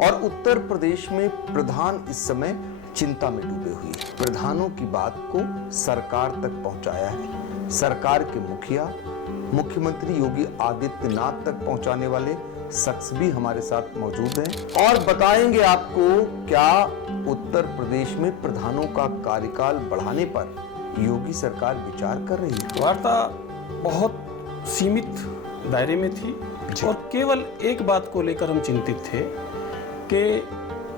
और उत्तर प्रदेश में प्रधान इस समय चिंता में डूबे हुए हैं। प्रधानों की बात को सरकार तक पहुंचाया है। सरकार के मुखिया मुख्यमंत्री योगी आदित्यनाथ तक पहुंचाने वाले शख्स भी हमारे साथ मौजूद हैं और बताएंगे आपको क्या उत्तर प्रदेश में प्रधानों का कार्यकाल बढ़ाने पर योगी सरकार विचार कर रही है। वार्ता बहुत सीमित दायरे में थी और केवल एक बात को लेकर हम चिंतित थे कि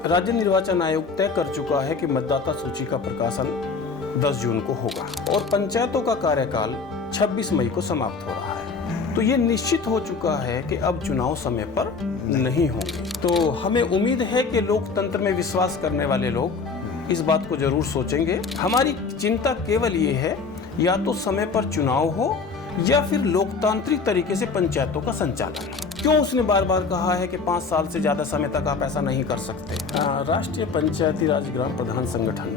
राज्य निर्वाचन आयोग तय कर चुका है कि मतदाता सूची का प्रकाशन 10 जून को होगा और पंचायतों का कार्यकाल 26 मई को समाप्त हो रहा है। तो ये निश्चित हो चुका है कि अब चुनाव समय पर नहीं होंगे। तो हमें उम्मीद है कि लोकतंत्र में विश्वास करने वाले लोग इस बात को जरूर सोचेंगे। हमारी चिंता केवल ये है या तो समय पर चुनाव हो या फिर लोकतांत्रिक तरीके से पंचायतों का संचालन। क्यों उसने बार बार कहा है कि 5 साल से ज्यादा समय तक आप ऐसा नहीं कर सकते। राष्ट्रीय पंचायती राज ग्राम प्रधान संगठन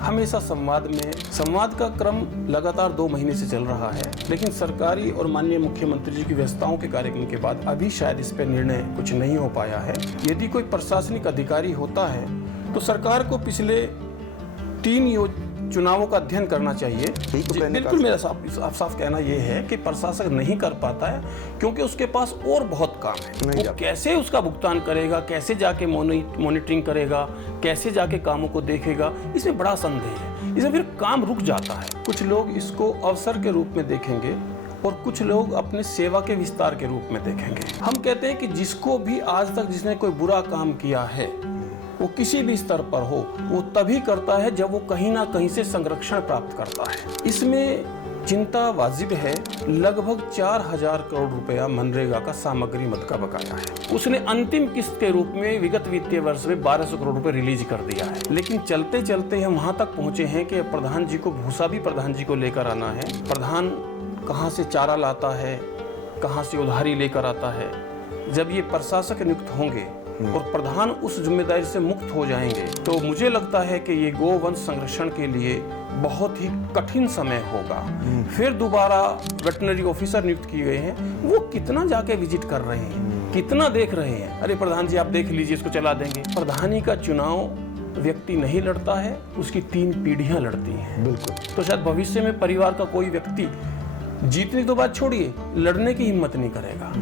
हमेशा संवाद का क्रम लगातार 2 महीने से चल रहा है, लेकिन सरकारी और माननीय मुख्यमंत्री जी की व्यवस्थाओं के कार्यक्रम के बाद अभी शायद इस पर निर्णय कुछ नहीं हो पाया है। यदि कोई प्रशासनिक अधिकारी होता है तो सरकार को पिछले 3 चुनावों का अध्ययन करना चाहिए। बिल्कुल मेरा साफ कहना यह है कि प्रशासक नहीं कर पाता है क्योंकि उसके पास और बहुत काम है। वो कैसे उसका भुगतान करेगा, कैसे जाके मॉनिटरिंग करेगा, कैसे जाके कामों को देखेगा, इसमें बड़ा संदेह है। इसमें फिर काम रुक जाता है। कुछ लोग इसको अवसर के रूप में देखेंगे और कुछ लोग अपने सेवा के विस्तार के रूप में देखेंगे। हम कहते हैं कि जिसको भी आज तक जिसने कोई बुरा काम किया है वो किसी भी स्तर पर हो, वो तभी करता है जब वो कहीं ना कहीं से संरक्षण प्राप्त करता है। इसमें चिंता वाजिब है। लगभग 4000 करोड़ रुपया मनरेगा का सामग्री मद का बकाया है। उसने अंतिम किस्त के रूप में विगत वित्तीय वर्ष में 1200 करोड़ रुपए रिलीज कर दिया है। लेकिन चलते चलते हम वहां तक पहुंचे हैं कि प्रधान जी को भूसा भी प्रधान जी को लेकर आना है। प्रधान कहाँ से चारा लाता है, कहाँ से उधारी लेकर आता है। जब ये प्रशासक नियुक्त होंगे और प्रधान उस जिम्मेदारी से मुक्त हो जाएंगे तो मुझे लगता है कि ये गोवंश संरक्षण के लिए बहुत ही कठिन समय होगा। फिर दोबारा वेटनरी ऑफिसर नियुक्त किए गए हैं, वो कितना जाके विजिट कर रहे हैं, कितना देख रहे हैं। अरे प्रधान जी आप देख लीजिए, इसको चला देंगे। प्रधानी का चुनाव व्यक्ति नहीं लड़ता है, उसकी 3 पीढ़ियां लड़ती हैं। बिल्कुल। तो शायद भविष्य में परिवार का कोई व्यक्ति जीतने तो बात छोड़िए, लड़ने की हिम्मत नहीं करेगा।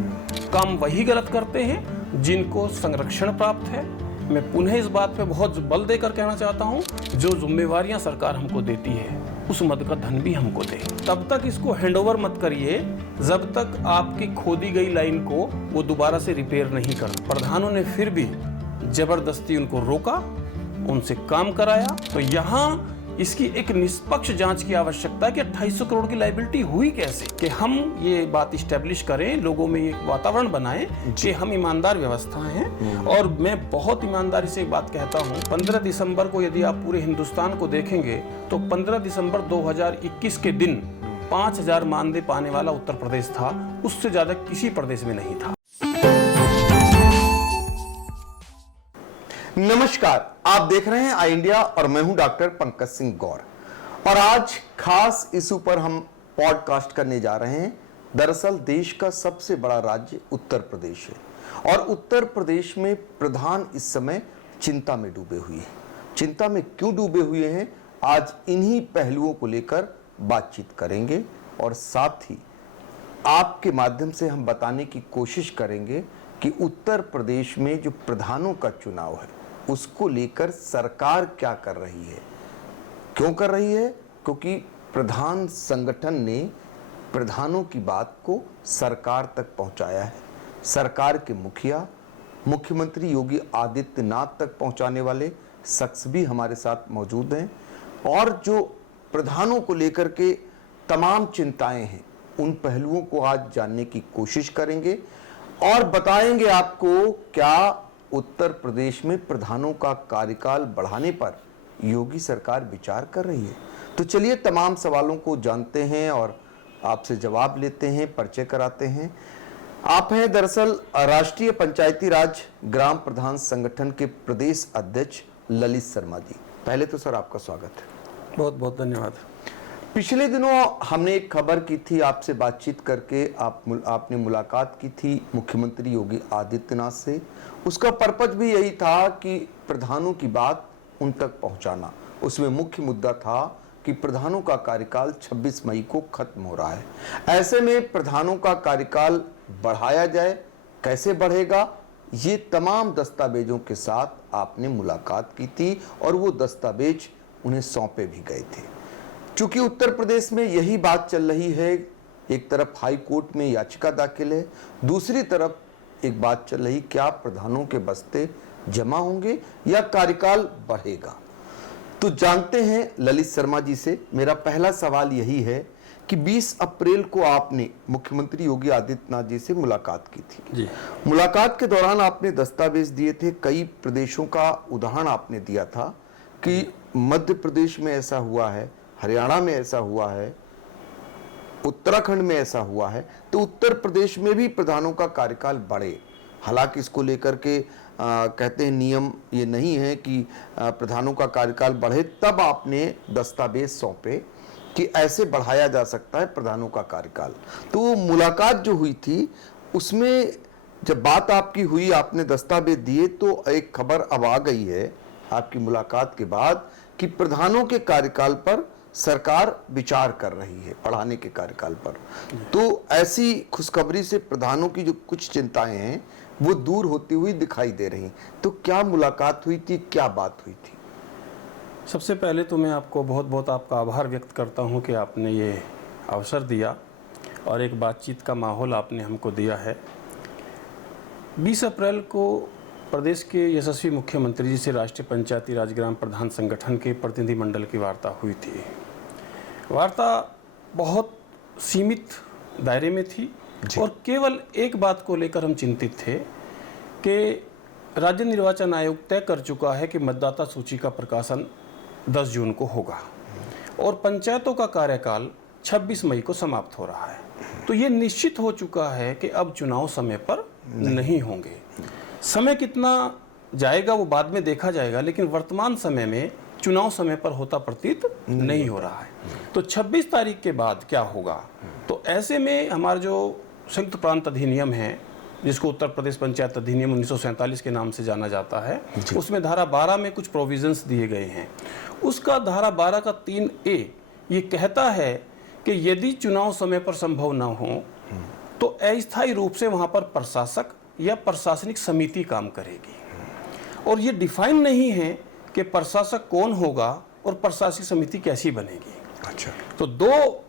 काम वही गलत करते हैं जिनको संरक्षण प्राप्त है। मैं पुनः इस बात पे बहुत बल देकर कहना चाहता हूँ, जो जिम्मेवारियां सरकार हमको देती है उस मद का धन भी हमको दे। तब तक इसको हैंडओवर मत करिए जब तक आपकी खोदी गई लाइन को वो दोबारा से रिपेयर नहीं कर। प्रधानों ने फिर भी जबरदस्ती उनको रोका, उनसे काम कराया। तो यहाँ इसकी एक निष्पक्ष जांच की आवश्यकता है कि 2800 करोड़ की लायबिलिटी हुई कैसे, कि हम ये बात इस्टेब्लिश करें, लोगों में एक वातावरण बनाएं कि हम ईमानदार व्यवस्था हैं। और मैं बहुत ईमानदारी से एक बात कहता हूं, 15 दिसंबर को यदि आप पूरे हिंदुस्तान को देखेंगे तो 15 दिसंबर 2021 के दिन 5000 मानदेय पाने वाला उत्तर प्रदेश था। उससे ज्यादा किसी प्रदेश में नहीं था। नमस्कार, आप देख रहे हैं आई इंडिया और मैं हूं डॉक्टर पंकज सिंह गौर। और आज खास इशू पर हम पॉडकास्ट करने जा रहे हैं। दरअसल देश का सबसे बड़ा राज्य उत्तर प्रदेश है और उत्तर प्रदेश में प्रधान इस समय चिंता में डूबे हुए हैं। चिंता में क्यों डूबे हुए हैं, आज इन्हीं पहलुओं को लेकर बातचीत करेंगे और साथ ही आपके माध्यम से हम बताने की कोशिश करेंगे कि उत्तर प्रदेश में जो प्रधानों का चुनाव है उसको लेकर सरकार क्या कर रही है, क्यों कर रही है। क्योंकि प्रधान संगठन ने प्रधानों की बात को सरकार तक पहुंचाया है। सरकार के मुखिया मुख्यमंत्री योगी आदित्यनाथ तक पहुंचाने वाले शख्स भी हमारे साथ मौजूद हैं और जो प्रधानों को लेकर के तमाम चिंताएं हैं उन पहलुओं को आज जानने की कोशिश करेंगे और बताएंगे आपको क्या उत्तर प्रदेश में प्रधानों का कार्यकाल बढ़ाने पर योगी सरकार विचार कर रही है। तो चलिए तमाम सवालों को जानते हैं और आपसे जवाब लेते हैं, परिचय कराते हैं। आप हैं दरअसल राष्ट्रीय पंचायती राज ग्राम प्रधान संगठन के प्रदेश अध्यक्ष ललित शर्मा जी। पहले तो सर आपका स्वागत है। बहुत बहुत धन्यवाद। पिछले दिनों हमने एक खबर की थी, आपसे बातचीत करके आपने मुलाकात की थी मुख्यमंत्री योगी आदित्यनाथ से। उसका पर्पज भी यही था कि प्रधानों की बात उन तक पहुंचाना। उसमें मुख्य मुद्दा था कि प्रधानों का कार्यकाल 26 मई को खत्म हो रहा है। ऐसे में प्रधानों का कार्यकाल बढ़ाया जाए, कैसे बढ़ेगा, ये तमाम दस्तावेजों के साथ आपने मुलाकात की थी और वो दस्तावेज उन्हें सौंपे भी गए थे। चूंकि उत्तर प्रदेश में यही बात चल रही है, एक तरफ हाई कोर्ट में याचिका दाखिल है, दूसरी तरफ एक बात चल रही, क्या प्रधानों के बस्ते जमा होंगे या कार्यकाल बढ़ेगा। तो जानते हैं ललित शर्मा जी से। मेरा पहला सवाल यही है कि 20 अप्रैल को आपने मुख्यमंत्री योगी आदित्यनाथ जी से मुलाकात की थी जी। मुलाकात के दौरान आपने दस्तावेज दिए थे, कई प्रदेशों का उदाहरण आपने दिया था कि मध्य प्रदेश में ऐसा हुआ है, हरियाणा में ऐसा हुआ है, उत्तराखंड में ऐसा हुआ है, तो उत्तर प्रदेश में भी प्रधानों का कार्यकाल बढ़े। हालांकि इसको लेकर के कहते हैं नियम ये नहीं है कि प्रधानों का कार्यकाल बढ़े, तब आपने दस्तावेज सौंपे कि ऐसे बढ़ाया जा सकता है प्रधानों का कार्यकाल। तो वो मुलाकात जो हुई थी उसमें जब बात आपकी हुई, आपने दस्तावेज दिए, तो एक खबर अब आ गई है आपकी मुलाकात के बाद कि प्रधानों के कार्यकाल पर सरकार विचार कर रही है, बढ़ाने के कार्यकाल पर। तो ऐसी खुशखबरी से प्रधानों की जो कुछ चिंताएं हैं वो दूर होती हुई दिखाई दे रही। तो क्या मुलाकात हुई थी, क्या बात हुई थी? सबसे पहले तो मैं आपको बहुत बहुत आपका आभार व्यक्त करता हूं कि आपने ये अवसर दिया और एक बातचीत का माहौल आपने हमको दिया है। 20 अप्रैल को प्रदेश के यशस्वी मुख्यमंत्री जी से राष्ट्रीय पंचायती राज ग्राम प्रधान संगठन के प्रतिनिधिमंडल की वार्ता हुई थी। वार्ता बहुत सीमित दायरे में थी और केवल एक बात को लेकर हम चिंतित थे कि राज्य निर्वाचन आयोग तय कर चुका है कि मतदाता सूची का प्रकाशन 10 जून को होगा और पंचायतों का कार्यकाल 26 मई को समाप्त हो रहा है। तो ये निश्चित हो चुका है कि अब चुनाव समय पर नहीं होंगे। समय कितना जाएगा वो बाद में देखा जाएगा, लेकिन वर्तमान समय में चुनाव समय पर होता प्रतीत नहीं हो रहा है। तो 26 तारीख के बाद क्या होगा? तो ऐसे में हमारा जो संयुक्त प्रांत अधिनियम है, जिसको उत्तर प्रदेश पंचायत अधिनियम 1947 के नाम से जाना जाता है, उसमें धारा 12 में कुछ प्रोविजंस दिए गए हैं। उसका धारा 12 का 3A ये कहता है कि यदि चुनाव समय पर संभव न हो तो अस्थायी रूप से वहां पर प्रशासक या प्रशासनिक समिति काम करेगी। और ये डिफाइन नहीं है कि प्रशासक कौन होगा और प्रशासनिक समिति कैसी बनेगी। अच्छा। तो दो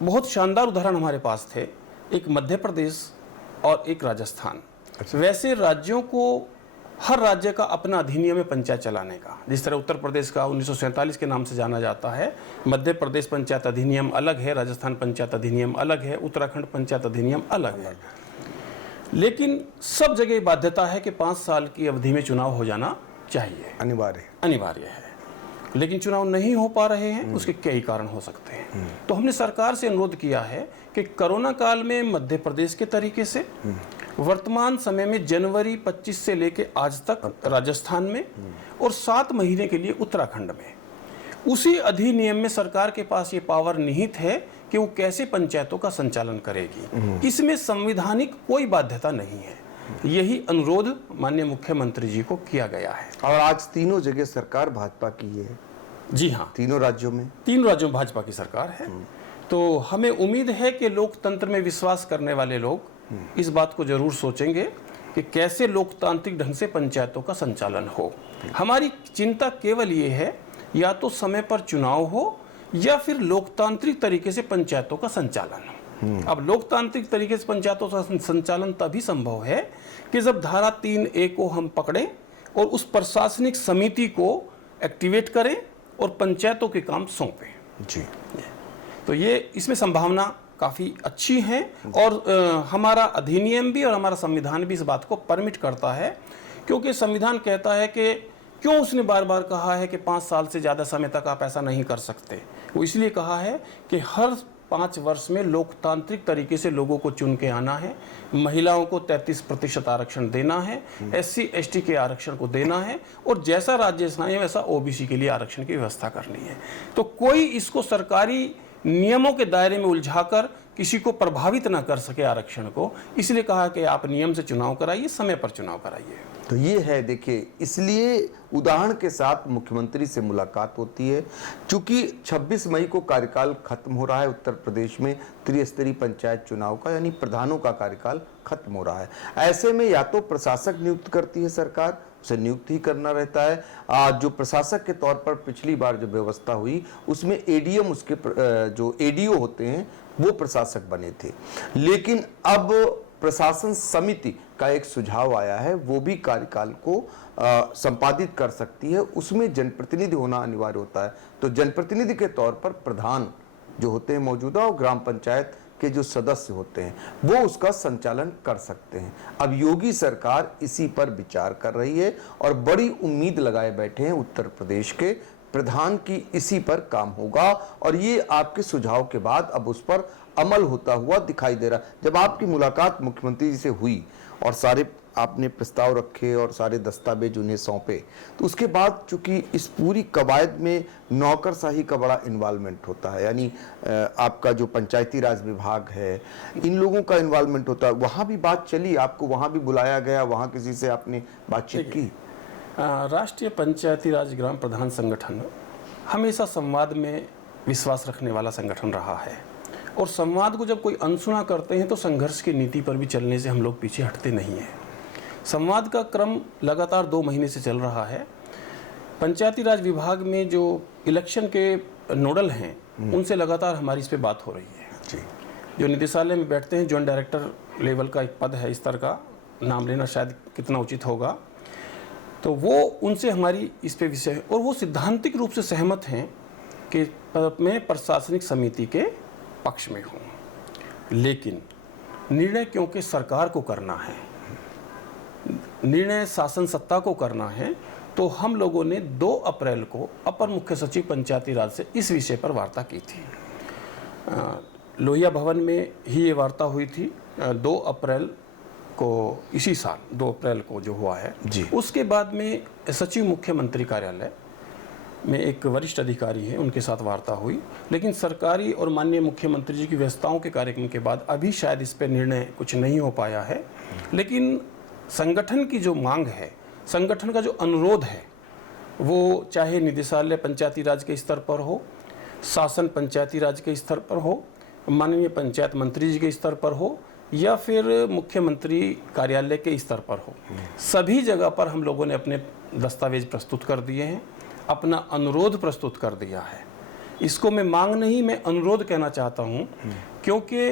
बहुत शानदार उदाहरण हमारे पास थे, एक मध्य प्रदेश और एक राजस्थान। अच्छा। वैसे राज्यों को, हर राज्य का अपना अधिनियम है पंचायत चलाने का। जिस तरह उत्तर प्रदेश का 1947 के नाम से जाना जाता है, मध्य प्रदेश पंचायत अधिनियम अलग है, राजस्थान पंचायत अधिनियम अलग है, उत्तराखंड पंचायत अधिनियम अलग है। लेकिन सब जगह बाध्यता है कि 5 साल की अवधि में चुनाव हो जाना चाहिए, अनिवार्य है। लेकिन चुनाव नहीं हो पा रहे हैं, उसके कई कारण हो सकते हैं। तो हमने सरकार से अनुरोध किया है कि कोरोना काल में मध्य प्रदेश के तरीके से, वर्तमान समय में जनवरी 25 से लेके आज तक राजस्थान में और 7 महीने के लिए उत्तराखंड में, उसी अधिनियम में सरकार के पास ये पावर निहित है कि वो कैसे पंचायतों का संचालन करेगी। इसमें संवैधानिक कोई बाध्यता नहीं है। यही अनुरोध माननीय मुख्यमंत्री जी को किया गया है। और आज तीनों जगह सरकार भाजपा की है। जी हाँ, तीनों राज्यों में भाजपा की सरकार है। तो हमें उम्मीद है कि लोकतंत्र में विश्वास करने वाले लोग इस बात को जरूर सोचेंगे कि कैसे लोकतांत्रिक ढंग से पंचायतों का संचालन हो। हमारी चिंता केवल ये है, या तो समय पर चुनाव हो या फिर लोकतांत्रिक तरीके से पंचायतों का संचालन हो। अब लोकतांत्रिक तरीके से पंचायतों का संचालन तभी संभव है कि जब धारा 3A को हम पकड़ें और उस प्रशासनिक समिति को एक्टिवेट करें और पंचायतों के काम सौंपें। जी। तो ये इसमें संभावना काफ़ी अच्छी है और हमारा अधिनियम भी और हमारा संविधान भी इस बात को परमिट करता है, क्योंकि संविधान कहता है कि क्यों उसने बार बार कहा है कि 5 साल से ज़्यादा समय तक आप ऐसा नहीं कर सकते। वो इसलिए कहा है कि हर 5 वर्ष में लोकतांत्रिक तरीके से लोगों को चुन के आना है, महिलाओं को 33% आरक्षण देना है, SC ST के आरक्षण को देना है और जैसा राज्य है वैसा OBC के लिए आरक्षण की व्यवस्था करनी है। तो कोई इसको सरकारी नियमों के दायरे में उलझाकर किसी को प्रभावित ना कर सके आरक्षण को, इसलिए कहा कि आप नियम से चुनाव कराइए, समय पर चुनाव कराइए। तो ये है, देखिए, इसलिए उदाहरण के साथ मुख्यमंत्री से मुलाकात होती है। चूंकि 26 मई को कार्यकाल खत्म हो रहा है उत्तर प्रदेश में त्रिस्तरीय पंचायत चुनाव का, यानी प्रधानों का कार्यकाल खत्म हो रहा है। ऐसे में या तो प्रशासक नियुक्त करती है सरकार, उसे नियुक्त ही करना रहता है। जो प्रशासक के तौर पर पिछली बार जो व्यवस्था हुई उसमें एडीएम, उसके जो एडीओ होते हैं वो प्रशासक बने थे। लेकिन अब प्रशासन समिति का एक सुझाव आया है, वो भी कार्यकाल को संपादित कर सकती है, उसमें जनप्रतिनिधि होना अनिवार्य होता है। तो जनप्रतिनिधि के तौर पर प्रधान जो होते हैं मौजूदा, और ग्राम पंचायत के जो सदस्य होते हैं वो उसका संचालन कर सकते हैं। अब योगी सरकार इसी पर विचार कर रही है और बड़ी उम्मीद लगाए बैठे हैं उत्तर प्रदेश के प्रधान की इसी पर काम होगा, और ये आपके सुझाव के बाद अब उस पर अमल होता हुआ दिखाई दे रहा है। जब आपकी मुलाकात मुख्यमंत्री जी से हुई और सारे आपने प्रस्ताव रखे और सारे दस्तावेज उन्हें सौंपे, तो उसके बाद चूंकि इस पूरी कवायद में नौकरशाही का बड़ा इन्वॉल्वमेंट होता है, यानी आपका जो पंचायती राज विभाग है, इन लोगों का इन्वॉल्वमेंट होता है। वहाँ भी बात चली, आपको वहाँ भी बुलाया गया, वहाँ किसी से आपने बातचीत की? राष्ट्रीय पंचायती राज ग्राम प्रधान संगठन हमेशा संवाद में विश्वास रखने वाला संगठन रहा है, और संवाद को जब कोई अनसुना करते हैं तो संघर्ष की नीति पर भी चलने से हम लोग पीछे हटते नहीं हैं। संवाद का क्रम लगातार 2 महीने से चल रहा है। पंचायती राज विभाग में जो इलेक्शन के नोडल हैं उनसे लगातार हमारी इस पर बात हो रही है जी। जो निदेशालय में बैठते हैं, जॉइंट डायरेक्टर लेवल का एक पद है, इस तरह का नाम लेना शायद कितना उचित होगा, तो वो उनसे हमारी इस पे विषय, और वो सिद्धांतिक रूप से सहमत हैं कि मैं प्रशासनिक समिति के पक्ष में हूँ, लेकिन निर्णय क्योंकि सरकार को करना है, निर्णय शासन सत्ता को करना है, तो हम लोगों ने 2 अप्रैल को अपर मुख्य सचिव पंचायती राज से इस विषय पर वार्ता की थी। लोहिया भवन में ही ये वार्ता हुई थी 2 अप्रैल को, इसी साल 2 अप्रैल को जो हुआ है जी। उसके बाद में सचिव मुख्यमंत्री कार्यालय में एक वरिष्ठ अधिकारी हैं, उनके साथ वार्ता हुई, लेकिन सरकारी और माननीय मुख्यमंत्री जी की व्यवस्थाओं के कार्यक्रम के बाद अभी शायद इस पर निर्णय कुछ नहीं हो पाया है। लेकिन संगठन की जो मांग है, संगठन का जो अनुरोध है, वो चाहे निदेशालय पंचायती राज के स्तर पर हो, शासन पंचायती राज के स्तर पर हो, माननीय पंचायत मंत्री जी के स्तर पर हो, या फिर मुख्यमंत्री कार्यालय के स्तर पर हो, सभी जगह पर हम लोगों ने अपने दस्तावेज प्रस्तुत कर दिए हैं, अपना अनुरोध प्रस्तुत कर दिया है। इसको मैं मांग नहीं, मैं अनुरोध कहना चाहता हूँ, क्योंकि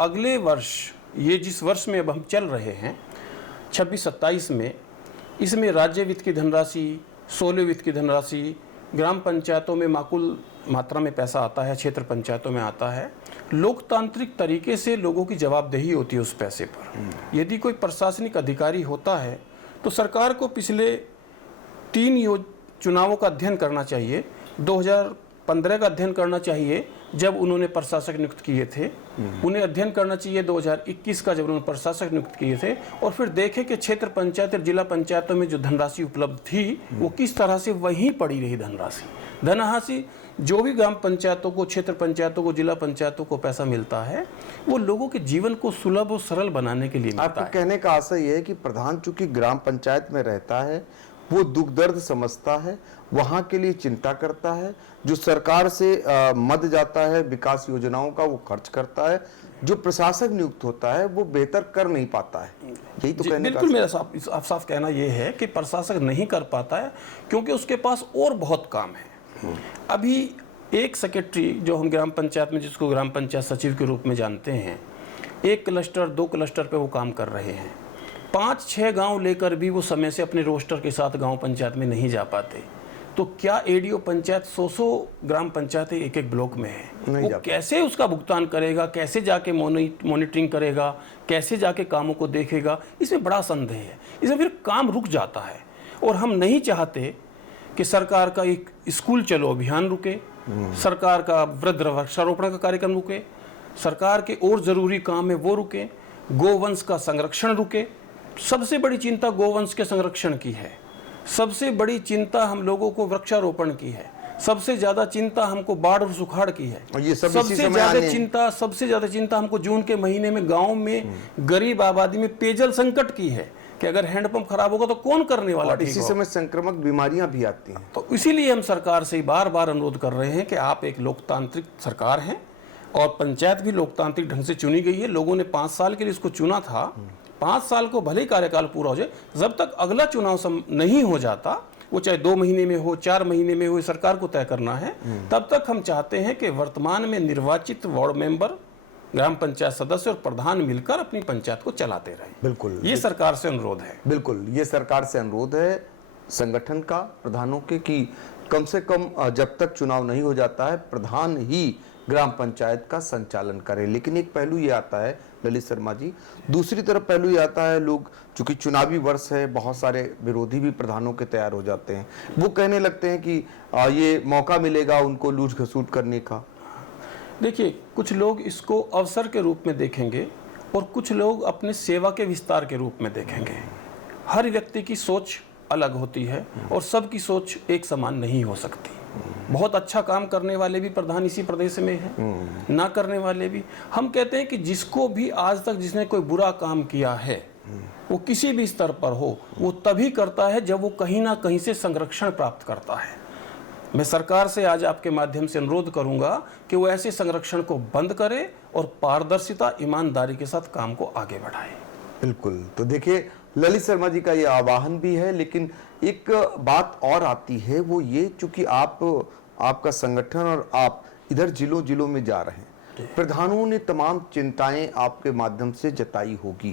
अगले वर्ष, ये जिस वर्ष में अब हम चल रहे हैं 26-27 में, इसमें राज्य वित्त की धनराशि, 16 वित्त की धनराशि, ग्राम पंचायतों में माकूल मात्रा में पैसा आता है, क्षेत्र पंचायतों में आता है। लोकतांत्रिक तरीके से लोगों की जवाबदेही होती है उस पैसे पर। यदि कोई प्रशासनिक अधिकारी होता है तो सरकार को पिछले 3 चुनावों का अध्ययन करना चाहिए। 2015 का अध्ययन करना चाहिए जब उन्होंने प्रशासक नियुक्त किए थे, उन्हें अध्ययन करना चाहिए 2021 का जब उन्होंने प्रशासक नियुक्त किए थे, और फिर देखें कि क्षेत्र पंचायत और जिला पंचायतों में जो धनराशि उपलब्ध थी वो किस तरह से वहीं पड़ी रही। धनराशि जो भी ग्राम पंचायतों को, क्षेत्र पंचायतों को, जिला पंचायतों को पैसा मिलता है, वो लोगों के जीवन को सुलभ और सरल बनाने के लिए मिलता है। आपको कहने का आशय ये है कि प्रधान चूंकि ग्राम पंचायत में रहता है, वो दुख दर्द समझता है, वहाँ के लिए चिंता करता है, जो सरकार से मद जाता है विकास योजनाओं का वो खर्च करता है, जो प्रशासक नियुक्त होता है वो बेहतर कर नहीं पाता है। यही तो कहने का। बिल्कुल, मेरा साफ कहना ये है कि प्रशासक नहीं कर पाता है क्योंकि उसके पास और बहुत काम है। अभी एक सेक्रेटरी जो हम ग्राम पंचायत में, जिसको ग्राम पंचायत सचिव के रूप में जानते हैं, 1 क्लस्टर 2 क्लस्टर पे वो काम कर रहे हैं। 5-6 गांव लेकर भी वो समय से अपने रोस्टर के साथ गांव पंचायत में नहीं जा पाते। तो क्या एडीओ पंचायत 100 ग्राम पंचायतें एक ब्लॉक में है, वो कैसे उसका भुगतान करेगा, कैसे जाके मॉनिटरिंग करेगा, कैसे जाके कामों को देखेगा? इसमें बड़ा संदेह है। इसमें फिर काम रुक जाता है, और हम नहीं चाहते कि सरकार का एक स्कूल चलो अभियान रुके, सरकार का वृद्ध वृक्षारोपण का कार्यक्रम रुके, सरकार के और ज़रूरी काम है वो रुके, गोवंश का संरक्षण रुके। सबसे बड़ी चिंता गोवंश के संरक्षण की है, सबसे बड़ी चिंता हम लोगों को वृक्षारोपण की है। सबसे ज्यादा चिंता हमको बाढ़ और सुखाड़ की है। और ये सब इसी सबसे समय ज्यादा आने- चिंता सबसे ज्यादा चिंता हमको जून के महीने में गांव में गरीब आबादी में पेयजल संकट की है कि अगर हैंडपंप खराब होगा तो कौन करने वाला और ठीक इसी हो। समय संक्रामक बीमारियां भी आती हैं। तो इसीलिए हम सरकार से बार बार अनुरोध कर रहे हैं कि आप एक लोकतांत्रिक सरकार हैं और पंचायत भी लोकतांत्रिक ढंग से चुनी गई है। लोगों ने 5 साल के लिए इसको चुना था। 5 साल को भले ही कार्यकाल पूरा हो जाए, जब तक अगला चुनाव नहीं हो जाता, वो चाहे 2 महीने में हो, 4 महीने में हो, सरकार को तय करना है, तब तक हम चाहते हैं कि वर्तमान में निर्वाचित वार्ड मेंबर, ग्राम पंचायत सदस्य और प्रधान मिलकर अपनी पंचायत को चलाते रहें। बिल्कुल, ये सरकार से अनुरोध है। बिल्कुल ये सरकार से अनुरोध है संगठन का, प्रधानों के, कि कम से कम जब तक चुनाव नहीं हो जाता है प्रधान ही ग्राम पंचायत का संचालन करे। लेकिन एक पहलू ये आता है ललित शर्मा जी, दूसरी तरफ पहलू ये आता है, लोग चूंकि चुनावी वर्ष है, बहुत सारे विरोधी भी प्रधानों के तैयार हो जाते हैं। वो कहने लगते हैं कि ये मौका मिलेगा उनको लूट घसूट करने का। देखिए, कुछ लोग इसको अवसर के रूप में देखेंगे और कुछ लोग अपने सेवा के विस्तार के रूप में देखेंगे। हर व्यक्ति की सोच अलग होती है और सबकी सोच एक समान नहीं हो सकती। बहुत अच्छा काम करने वाले भी प्रधान इसी प्रदेश में हैं, ना करने वाले भी। हम कहते हैं कि जिसको भी आज तक जिसने कोई बुरा काम किया है, वो किसी भी स्तर पर हो, वो तभी करता है जब वो कहीं ना कहीं से संरक्षण प्राप्त करता है। मैं सरकार से आज आपके माध्यम से अनुरोध करूंगा कि वो ऐसे संरक्षण को बंद करे और पारदर्शिता, ईमानदारी के साथ काम को आगे बढ़ाए। बिल्कुल, तो देखिए ललित शर्मा जी का ये आह्वान भी है। लेकिन एक बात और आती है, वो ये, चूंकि आपका संगठन और आप इधर जिलों जिलों में जा रहे हैं, प्रधानों ने तमाम चिंताएं आपके माध्यम से जताई होगी,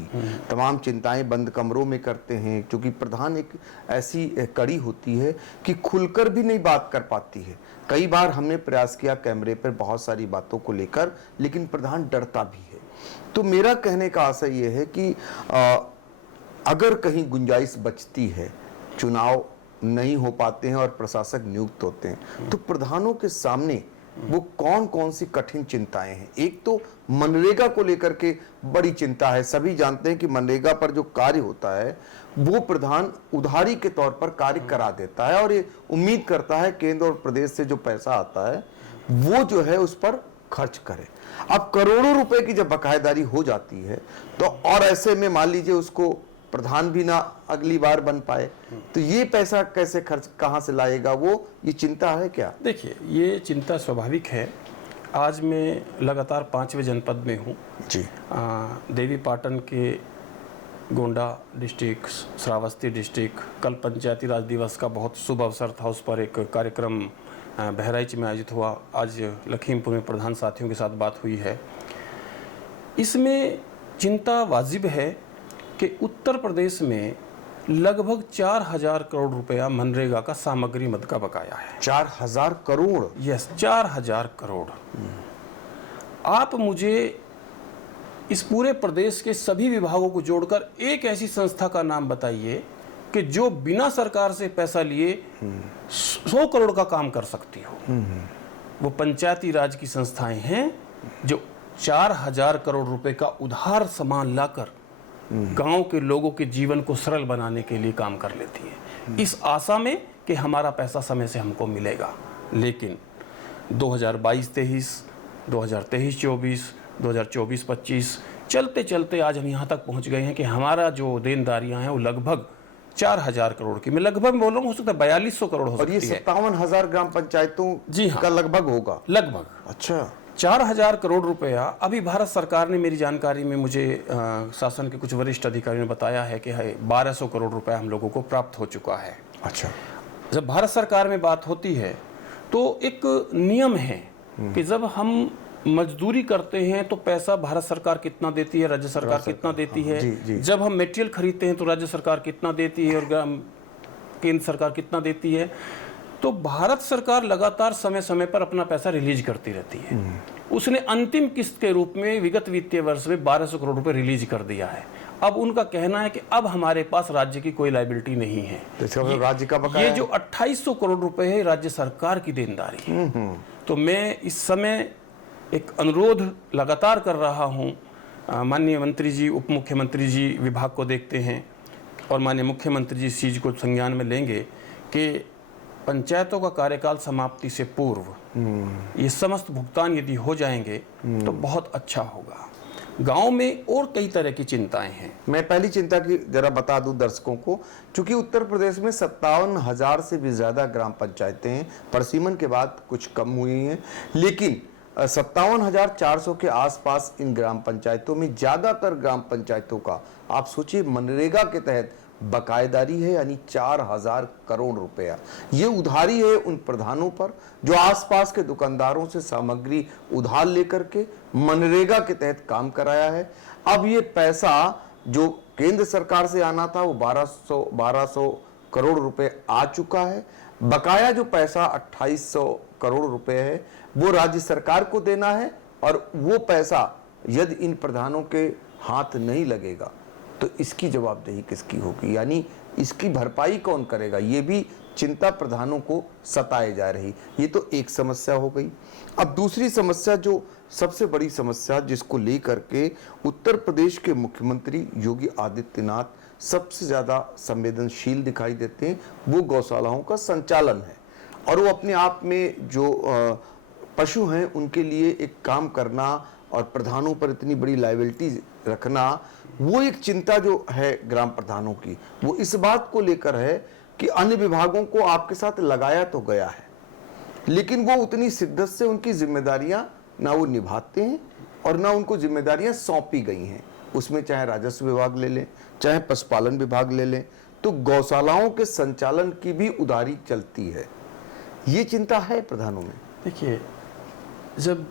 तमाम चिंताएं बंद कमरों में करते हैं, क्योंकि प्रधान एक ऐसी कड़ी होती है कि खुलकर भी नहीं बात कर पाती है। कई बार हमने प्रयास किया कैमरे पर बहुत सारी बातों को लेकर, लेकिन प्रधान डरता भी है। तो मेरा कहने का आशय ये है कि अगर कहीं गुंजाइश बचती है, चुनाव नहीं हो पाते हैं और प्रशासक नियुक्त होते हैं, तो प्रधानों के सामने वो कौन कौन सी कठिन चिंताएं हैं। एक तो मनरेगा को लेकर के बड़ी चिंता है। सभी जानते हैं कि मनरेगा पर जो कार्य होता है वो प्रधान उधारी के तौर पर कार्य करा देता है और ये उम्मीद करता है केंद्र और प्रदेश से जो पैसा आता है वो जो है उस पर खर्च करे। अब करोड़ों रुपए की जब बकायेदारी हो जाती है तो, और ऐसे में मान लीजिए उसको प्रधान भी ना अगली बार बन पाए, तो ये पैसा कैसे खर्च कहां से लाएगा, वो ये चिंता है क्या? देखिए, ये चिंता स्वाभाविक है। आज मैं लगातार 5वें जनपद में हूँ जी। देवी पाटन के गोंडा डिस्ट्रिक्ट, श्रावस्ती डिस्ट्रिक्ट, कल पंचायती राज दिवस का बहुत शुभ अवसर था, उस पर एक कार्यक्रम बहराइच में आयोजित हुआ। आज लखीमपुर में प्रधान साथियों के साथ बात हुई है। इसमें चिंता वाजिब है कि उत्तर प्रदेश में लगभग 4000 करोड़ रुपया मनरेगा का सामग्री मद का बकाया है। 4000 करोड़? यस, 4000 करोड़। आप मुझे इस पूरे प्रदेश के सभी विभागों को जोड़कर एक ऐसी संस्था का नाम बताइए कि जो बिना सरकार से पैसा लिए 100 करोड़ का काम कर सकती हो। वो पंचायती राज की संस्थाएं हैं जो 4000 करोड़ रुपए का उधार सामान लाकर गांव के लोगों के जीवन को सरल बनाने के लिए काम कर लेती है, इस आशा में कि हमारा पैसा समय से हमको मिलेगा। लेकिन 2022-23, 2023-24, 2024-25 चलते चलते आज हम यहाँ तक पहुँच गए हैं कि हमारा जो देनदारियाँ हैं वो लगभग 4000 करोड़ की, मैं लगभग बोल रहा हूँ, हो सकता है 4200 करोड़ हो सकती है। और ये 57,000 ग्राम पंचायतों जी हाँ, का लगभग होगा। लगभग। अच्छा, 4000 करोड़ रुपया अभी भारत सरकार ने, मेरी जानकारी में मुझे शासन के कुछ वरिष्ठ अधिकारियों ने बताया है कि 1200 करोड़ रुपया हम लोगों को प्राप्त हो चुका है। अच्छा। जब भारत सरकार में बात होती है तो एक नियम है कि जब हम मजदूरी करते हैं तो पैसा भारत सरकार कितना देती है, राज्य सरकार कितना देती है। जी, जी। जब हम मटेरियल खरीदते हैं तो राज्य सरकार कितना देती है और केंद्र सरकार कितना देती है। तो भारत सरकार लगातार समय समय पर अपना पैसा रिलीज करती रहती है। उसने अंतिम किस्त के रूप में विगत वित्तीय वर्ष में 1200 करोड़ रुपए रिलीज कर दिया है। अब उनका कहना है कि अब हमारे पास राज्य की कोई लायबिलिटी नहीं है। तो राज्य का बकाया, ये जो 2800 करोड़ रुपए है राज्य सरकार की देनदारी है। तो मैं इस समय एक अनुरोध लगातार कर रहा हूँ, माननीय मंत्री जी, उप मुख्यमंत्री जी विभाग को देखते हैं और माननीय मुख्यमंत्री जी इस चीज़ को संज्ञान में लेंगे कि पंचायतों का कार्यकाल समाप्ति से पूर्व ये समस्त भुगतान यदि हो जाएंगे तो बहुत अच्छा होगा। गांव में और कई तरह की चिंताएं हैं। मैं पहली चिंता की जरा बता दूं दर्शकों को, क्योंकि उत्तर प्रदेश में 57,000 से भी ज्यादा ग्राम पंचायतें हैं, परसीमन के बाद कुछ कम हुई हैं, लेकिन 57,400 के आसपास इन ग्राम पंचायतों में ज्यादातर ग्राम पंचायतों का आप सोचिए मनरेगा के तहत बकायेदारी है, यानी 4,000 करोड़ रुपया। ये उधारी है उन प्रधानों पर जो आसपास के दुकानदारों से सामग्री उधार लेकर के मनरेगा के तहत काम कराया है। अब ये पैसा जो केंद्र सरकार से आना था वो 1200 करोड़ रुपए आ चुका है। बकाया जो पैसा 2800 करोड़ रुपए है वो राज्य सरकार को देना है, और वो पैसा यदि इन प्रधानों के हाथ नहीं लगेगा तो इसकी जवाबदेही किसकी होगी, यानी इसकी भरपाई कौन करेगा, ये भी चिंता प्रधानों को सताए जा रही। ये तो एक समस्या हो गई। अब दूसरी समस्या, जो सबसे बड़ी समस्या जिसको लेकर के उत्तर प्रदेश के मुख्यमंत्री योगी आदित्यनाथ सबसे ज्यादा संवेदनशील दिखाई देते हैं, वो गौशालाओं का संचालन है। और वो अपने आप में जो पशु हैं उनके लिए एक काम करना और प्रधानों पर इतनी बड़ी लायबिलिटी रखना, वो एक चिंता जो है ग्राम प्रधानों की, वो इस बात को लेकर है कि अन्य विभागों को आपके साथ लगाया तो गया है, लेकिन वो उतनी शिद्दत से उनकी जिम्मेदारियां ना वो निभाते हैं और ना उनको जिम्मेदारियां सौंपी गई हैं। उसमें चाहे राजस्व विभाग ले लें, चाहे पशुपालन विभाग ले लें, तो गौशालाओं के संचालन की भी उधारी चलती है। ये चिंता है प्रधानों में। देखिए, जब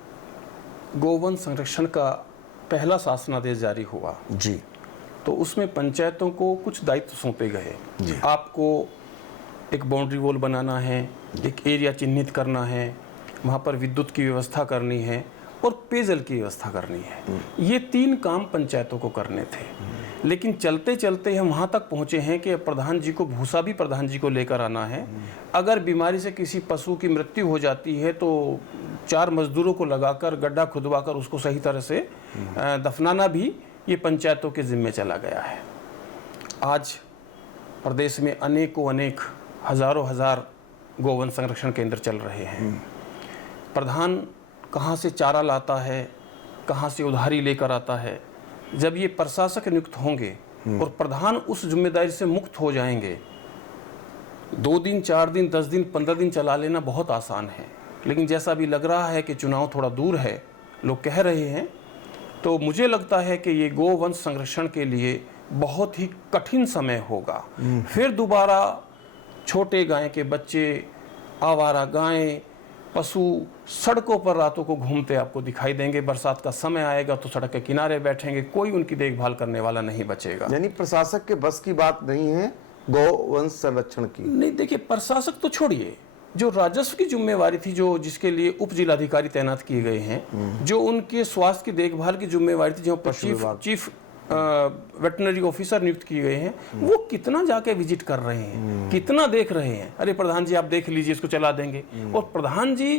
गोवंश संरक्षण का पहला शासनादेश जारी हुआ जी, तो उसमें पंचायतों को कुछ दायित्व सौंपे गए। आपको एक बाउंड्री वॉल बनाना है, एक एरिया चिन्हित करना है, वहाँ पर विद्युत की व्यवस्था करनी है और पेयजल की व्यवस्था करनी है। ये 3 काम पंचायतों को करने थे। लेकिन चलते चलते हम वहाँ तक पहुँचे हैं कि प्रधान जी को भूसा भी प्रधान जी को लेकर आना है। अगर बीमारी से किसी पशु की मृत्यु हो जाती है तो 4 मजदूरों को लगाकर गड्ढा खुदवाकर उसको सही तरह से दफनाना भी ये पंचायतों के जिम्मे चला गया है। आज प्रदेश में अनेक हजारों हजार गोवंश संरक्षण केंद्र चल रहे हैं। प्रधान कहाँ से चारा लाता है, कहाँ से उधारी लेकर आता है। जब ये प्रशासक नियुक्त होंगे और प्रधान उस जिम्मेदारी से मुक्त हो जाएंगे, 2 दिन 4 दिन 10 दिन 15 दिन चला लेना बहुत आसान है। लेकिन जैसा भी लग रहा है कि चुनाव थोड़ा दूर है, लोग कह रहे हैं, तो मुझे लगता है कि ये गोवंश संरक्षण के लिए बहुत ही कठिन समय होगा। फिर दोबारा छोटे गाय के बच्चे, आवारा गायें, पशु सड़कों पर रातों को घूमते आपको दिखाई देंगे। बरसात का समय आएगा तो सड़क के किनारे बैठेंगे, कोई उनकी देखभाल करने वाला नहीं बचेगा। यानी प्रशासक के बस की बात नहीं है गौवंश संरक्षण की। नहीं, देखिए, प्रशासक तो छोड़िए, जो राजस्व की जिम्मेवारी थी, जो जिसके लिए उप जिलाधिकारी तैनात किए गए हैं, जो उनके स्वास्थ्य की देखभाल की जिम्मेवारी थी, जो चीफ वेटनरी ऑफिसर नियुक्त किए गए हैं, वो कितना जाके विजिट कर रहे हैं, कितना देख रहे हैं। अरे प्रधान जी आप देख लीजिए, इसको चला देंगे। और प्रधान जी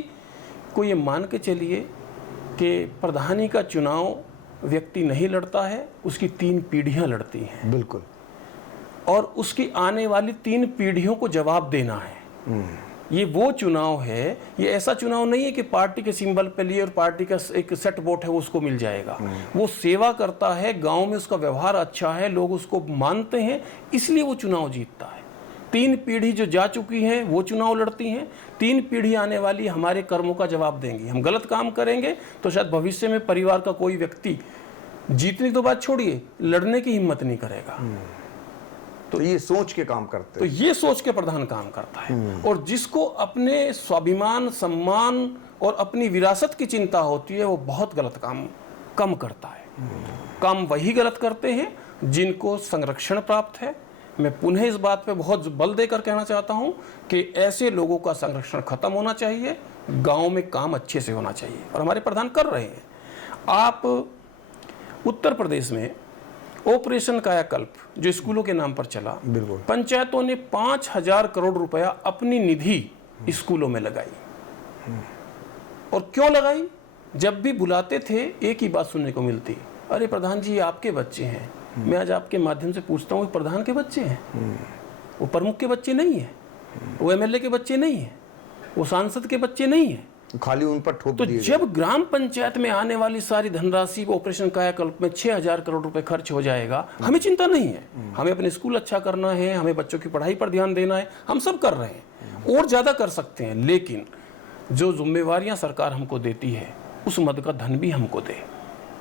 को ये मान के चलिए कि प्रधानी का चुनाव व्यक्ति नहीं लड़ता है, उसकी 3 पीढ़ियां लड़ती हैं। बिल्कुल। और उसकी आने वाली 3 पीढ़ियों को जवाब देना है। ये वो चुनाव है, ये ऐसा चुनाव नहीं है कि पार्टी के सिंबल पे लिए और पार्टी का एक सेट वोट है वो उसको मिल जाएगा। वो सेवा करता है, गांव में उसका व्यवहार अच्छा है, लोग उसको मानते हैं, इसलिए वो चुनाव जीतता है। 3 पीढ़ी जो जा चुकी हैं वो चुनाव लड़ती हैं, 3 पीढ़ी आने वाली हमारे कर्मों का जवाब देंगी। हम गलत काम करेंगे तो शायद भविष्य में परिवार का कोई व्यक्ति जीतने की तो बात छोड़िए, लड़ने की हिम्मत नहीं करेगा। तो ये सोच के काम करते हैं। तो ये सोच के प्रधान काम करता है। और जिसको अपने स्वाभिमान, सम्मान और अपनी विरासत की चिंता होती है, वो बहुत गलत काम कम करता है। काम वही गलत करते हैं जिनको संरक्षण प्राप्त है। मैं पुनः इस बात पे बहुत बल देकर कहना चाहता हूं कि ऐसे लोगों का संरक्षण खत्म होना चाहिए, गांव में काम अच्छे से होना चाहिए, और हमारे प्रधान कर रहे हैं। आप उत्तर प्रदेश में ऑपरेशन कायाकल्प जो स्कूलों के नाम पर चला, पंचायतों ने 5,000 करोड़ रुपया अपनी निधि स्कूलों में लगाई। और क्यों लगाई? जब भी बुलाते थे एक ही बात सुनने को मिलती, अरे प्रधान जी आपके बच्चे हैं। मैं आज आपके माध्यम से पूछता हूँ, प्रधान के बच्चे हैं, वो प्रमुख के बच्चे नहीं हैं। वो एमएलए के बच्चे नहीं है, वो सांसद के बच्चे नहीं है। खाली उन पर ठोक तो दिए गए। जब ग्राम पंचायत में आने वाली सारी धनराशि ऑपरेशन कायाकल्प में 6,000 करोड़ रुपए खर्च हो जाएगा, हमें चिंता नहीं है। हमें अपने स्कूल अच्छा करना है, हमें बच्चों की पढ़ाई पर ध्यान देना है, हम सब कर रहे हैं और ज़्यादा कर सकते हैं। लेकिन जो जिम्मेवारियां सरकार हमको देती है उस मद का धन भी हमको दे।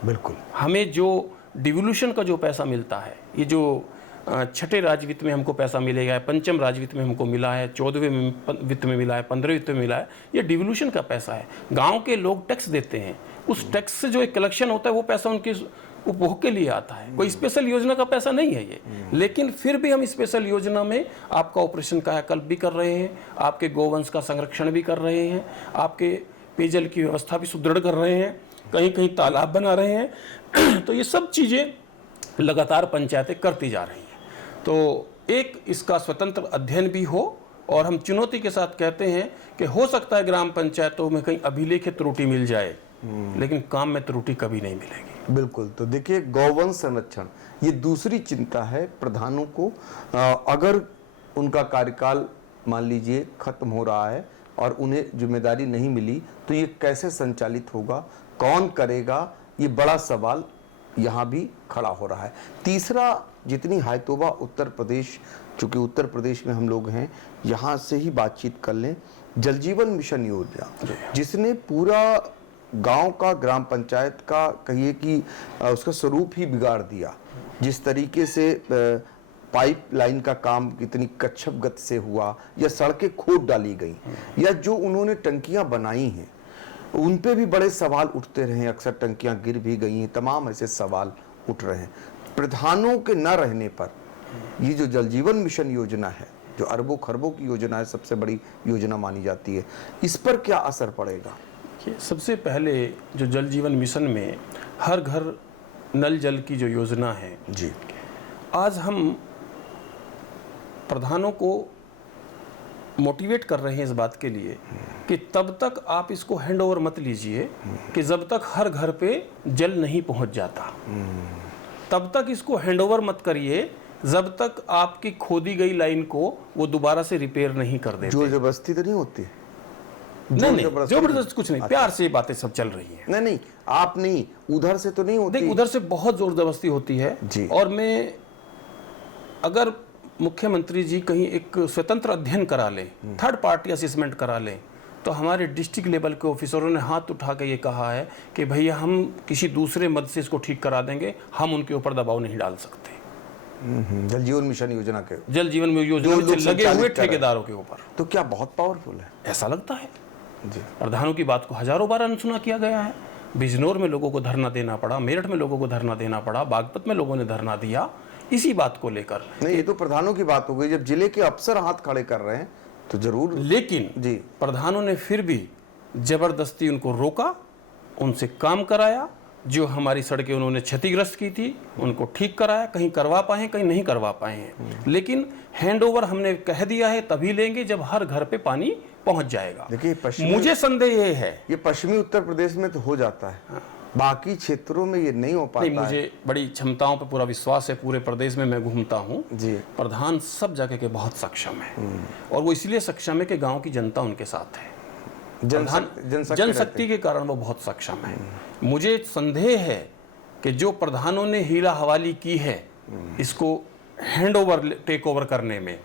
बिल्कुल। हमें जो डिवोल्यूशन का जो पैसा मिलता है, ये जो छठे राज्य वित्त में हमको पैसा मिलेगा, पंचम राज्य वित्त में हमको मिला है, 14वें वित्त में मिला है, 15वें वित्त में मिला है, ये डिवोल्यूशन का पैसा है। गांव के लोग टैक्स देते हैं, उस टैक्स से जो एक कलेक्शन होता है वो पैसा उनके उपभोग के लिए आता है। कोई स्पेशल योजना का पैसा नहीं है ये। लेकिन फिर भी हम स्पेशल योजना में आपका ऑपरेशन कायाकल्प भी कर रहे हैं, आपके गोवंश का संरक्षण भी कर रहे हैं, आपके पेयजल की व्यवस्था भी सुदृढ़ कर रहे हैं, कहीं कहीं तालाब बना रहे हैं। तो ये सब चीज़ें लगातार पंचायतें करती जा रही हैं। तो एक इसका स्वतंत्र अध्ययन भी हो, और हम चुनौती के साथ कहते हैं कि हो सकता है ग्राम पंचायतों में कहीं अभिलेखित त्रुटि मिल जाए, लेकिन काम में त्रुटि कभी नहीं मिलेगी। बिल्कुल। तो देखिए, गौवंश संरक्षण ये दूसरी चिंता है प्रधानों को। अगर उनका कार्यकाल मान लीजिए खत्म हो रहा है और उन्हें जिम्मेदारी नहीं मिली तो ये कैसे संचालित होगा, कौन करेगा, ये बड़ा सवाल यहाँ भी खड़ा हो रहा है। तीसरा, जितनी हायतोबा उत्तर प्रदेश, चूंकि उत्तर प्रदेश में हम लोग हैं, यहाँ से ही बातचीत कर लें। जल जीवन मिशन योजना जिसने पूरा गांव का, ग्राम पंचायत का कहिए कि उसका स्वरूप ही बिगाड़ दिया। जिस तरीके से पाइप लाइन का काम कितनी कच्छप गति से हुआ, या सड़कें खोद डाली गई, या जो उन्होंने टंकियां बनाई हैं उन पे भी बड़े सवाल उठते रहे। अक्सर टंकियां गिर भी गई हैं, तमाम ऐसे सवाल उठ रहे हैं। प्रधानों के न रहने पर ये जो जल जीवन मिशन योजना है, जो अरबों खरबों की योजना है, सबसे बड़ी योजना मानी जाती है, इस पर क्या असर पड़ेगा? सबसे पहले जो जल जीवन मिशन में हर घर नल जल की जो योजना है जी, आज हम प्रधानों को मोटिवेट कर रहे हैं इस बात के लिए कि तब तक आप इसको हैंड ओवर मत लीजिए कि जब तक हर घर पे जल नहीं पहुंच जाता, तब तक इसको हैंड ओवर मत करिए जब तक आपकी खोदी गई लाइन को वो दोबारा से रिपेयर नहीं कर देते। जोर जबरदस्ती तो नहीं होती? नहीं, जबरदस्त कुछ नहीं, प्यार से ये बातें सब चल रही हैं। नहीं, आप नहीं, उधर से तो नहीं होती? देख, उधर से बहुत जोर जबरदस्ती होती है जी। और मैं, अगर मुख्यमंत्री जी कहीं एक स्वतंत्र अध्ययन करा लें, थर्ड पार्टी असेसमेंट करा लें, तो हमारे डिस्ट्रिक्ट लेवल के ऑफिसरों ने हाथ उठा के ये कहा है कि भैया हम किसी दूसरे मद से इसको ठीक करा देंगे, हम उनके ऊपर दबाव नहीं डाल सकते। जल जीवन मिशन योजना के, जल जीवन योजना में लगे हुए ठेकेदारों के ऊपर। तो क्या बहुत पावरफुल है? ऐसा लगता है जी। प्रधानों की बात को हजारों बार अनसुना किया गया है। बिजनौर में लोगों को धरना देना पड़ा, मेरठ में लोगों को धरना देना पड़ा, बागपत में लोगों ने धरना दिया इसी बात को लेकर। नहीं, ये तो प्रधानों की बात हो गई। जब जिले के अफसर हाथ खड़े कर रहे हैं तो जरूर। लेकिन जी, प्रधानों ने फिर भी जबरदस्ती उनको रोका, उनसे काम कराया। जो हमारी सड़कें उन्होंने क्षतिग्रस्त की थी उनको ठीक कराया, कहीं करवा पाए कहीं नहीं करवा पाए हैं। लेकिन हैंडओवर हमने कह दिया है तभी लेंगे जब हर घर पे पानी पहुंच जाएगा। देखिए, मुझे संदेह ये है, ये पश्चिमी उत्तर प्रदेश में तो हो जाता है, बाकी क्षेत्रों में ये नहीं हो पाता। नहीं, मुझे बड़ी क्षमताओं पर पूरा विश्वास है। पूरे प्रदेश में मैं घूमता हूँ जी। प्रधान सब जगह के बहुत सक्षम है, और वो इसलिए सक्षम है कि गांव की जनता उनके साथ है। जनशक्ति के कारण वो बहुत सक्षम है। मुझे संदेह है कि जो प्रधानों ने हीला हवाली की है इसको हैंड ओवर टेक ओवर करने में,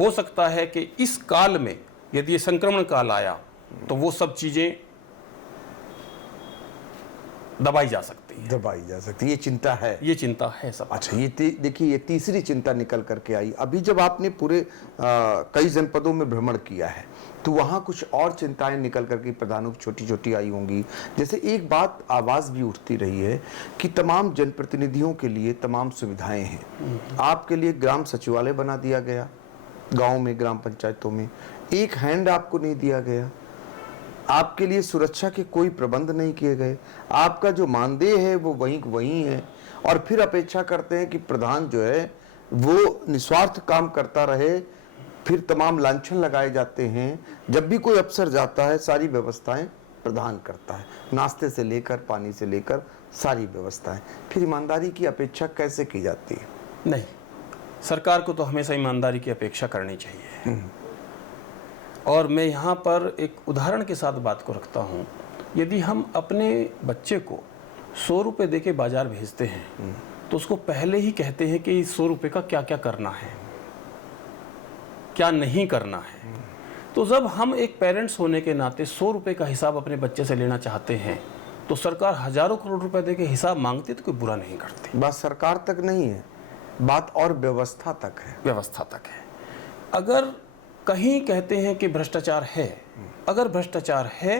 हो सकता है कि इस काल में यदि ये संक्रमण काल आया तो वो सब चीजें दबाई जा सकती है। ये चिंता है, ये चिंता है सब। अच्छा, ये देखिए, ये तीसरी चिंता निकल करके आई। अभी जब आपने पूरे कई जनपदों में भ्रमण किया है तो वहाँ कुछ और चिंताएं निकल करके प्रधानों की छोटी छोटी आई होंगी। जैसे एक बात आवाज़ भी उठती रही है कि तमाम जनप्रतिनिधियों के लिए तमाम सुविधाएं हैं। आपके लिए ग्राम सचिवालय बना दिया गया, गाँव में ग्राम पंचायतों में एक हैंड आपको नहीं दिया गया, आपके लिए सुरक्षा के कोई प्रबंध नहीं किए गए, आपका जो मानदेय है वो वहीं है, और फिर अपेक्षा करते हैं कि प्रधान जो है वो निस्वार्थ काम करता रहे। फिर तमाम लांछन लगाए जाते हैं। जब भी कोई अफसर जाता है सारी व्यवस्थाएं प्रधान करता है, नाश्ते से लेकर पानी से लेकर सारी व्यवस्थाएं। फिर ईमानदारी की अपेक्षा कैसे की जाती है? नहीं, सरकार को तो हमेशा ईमानदारी की अपेक्षा करनी चाहिए। और मैं यहाँ पर एक उदाहरण के साथ बात को रखता हूँ। यदि हम अपने बच्चे को 100 रुपये दे के बाजार भेजते हैं तो उसको पहले ही कहते हैं कि 100 रुपये का क्या क्या करना है, क्या नहीं करना है। तो जब हम एक पेरेंट्स होने के नाते 100 रुपये का हिसाब अपने बच्चे से लेना चाहते हैं तो सरकार हजारों करोड़ रुपए दे के हिसाब मांगती तो कोई बुरा नहीं करती। बात सरकार तक नहीं है, बात और व्यवस्था तक है। व्यवस्था तक है। अगर कहीं कहते हैं कि भ्रष्टाचार है, अगर भ्रष्टाचार है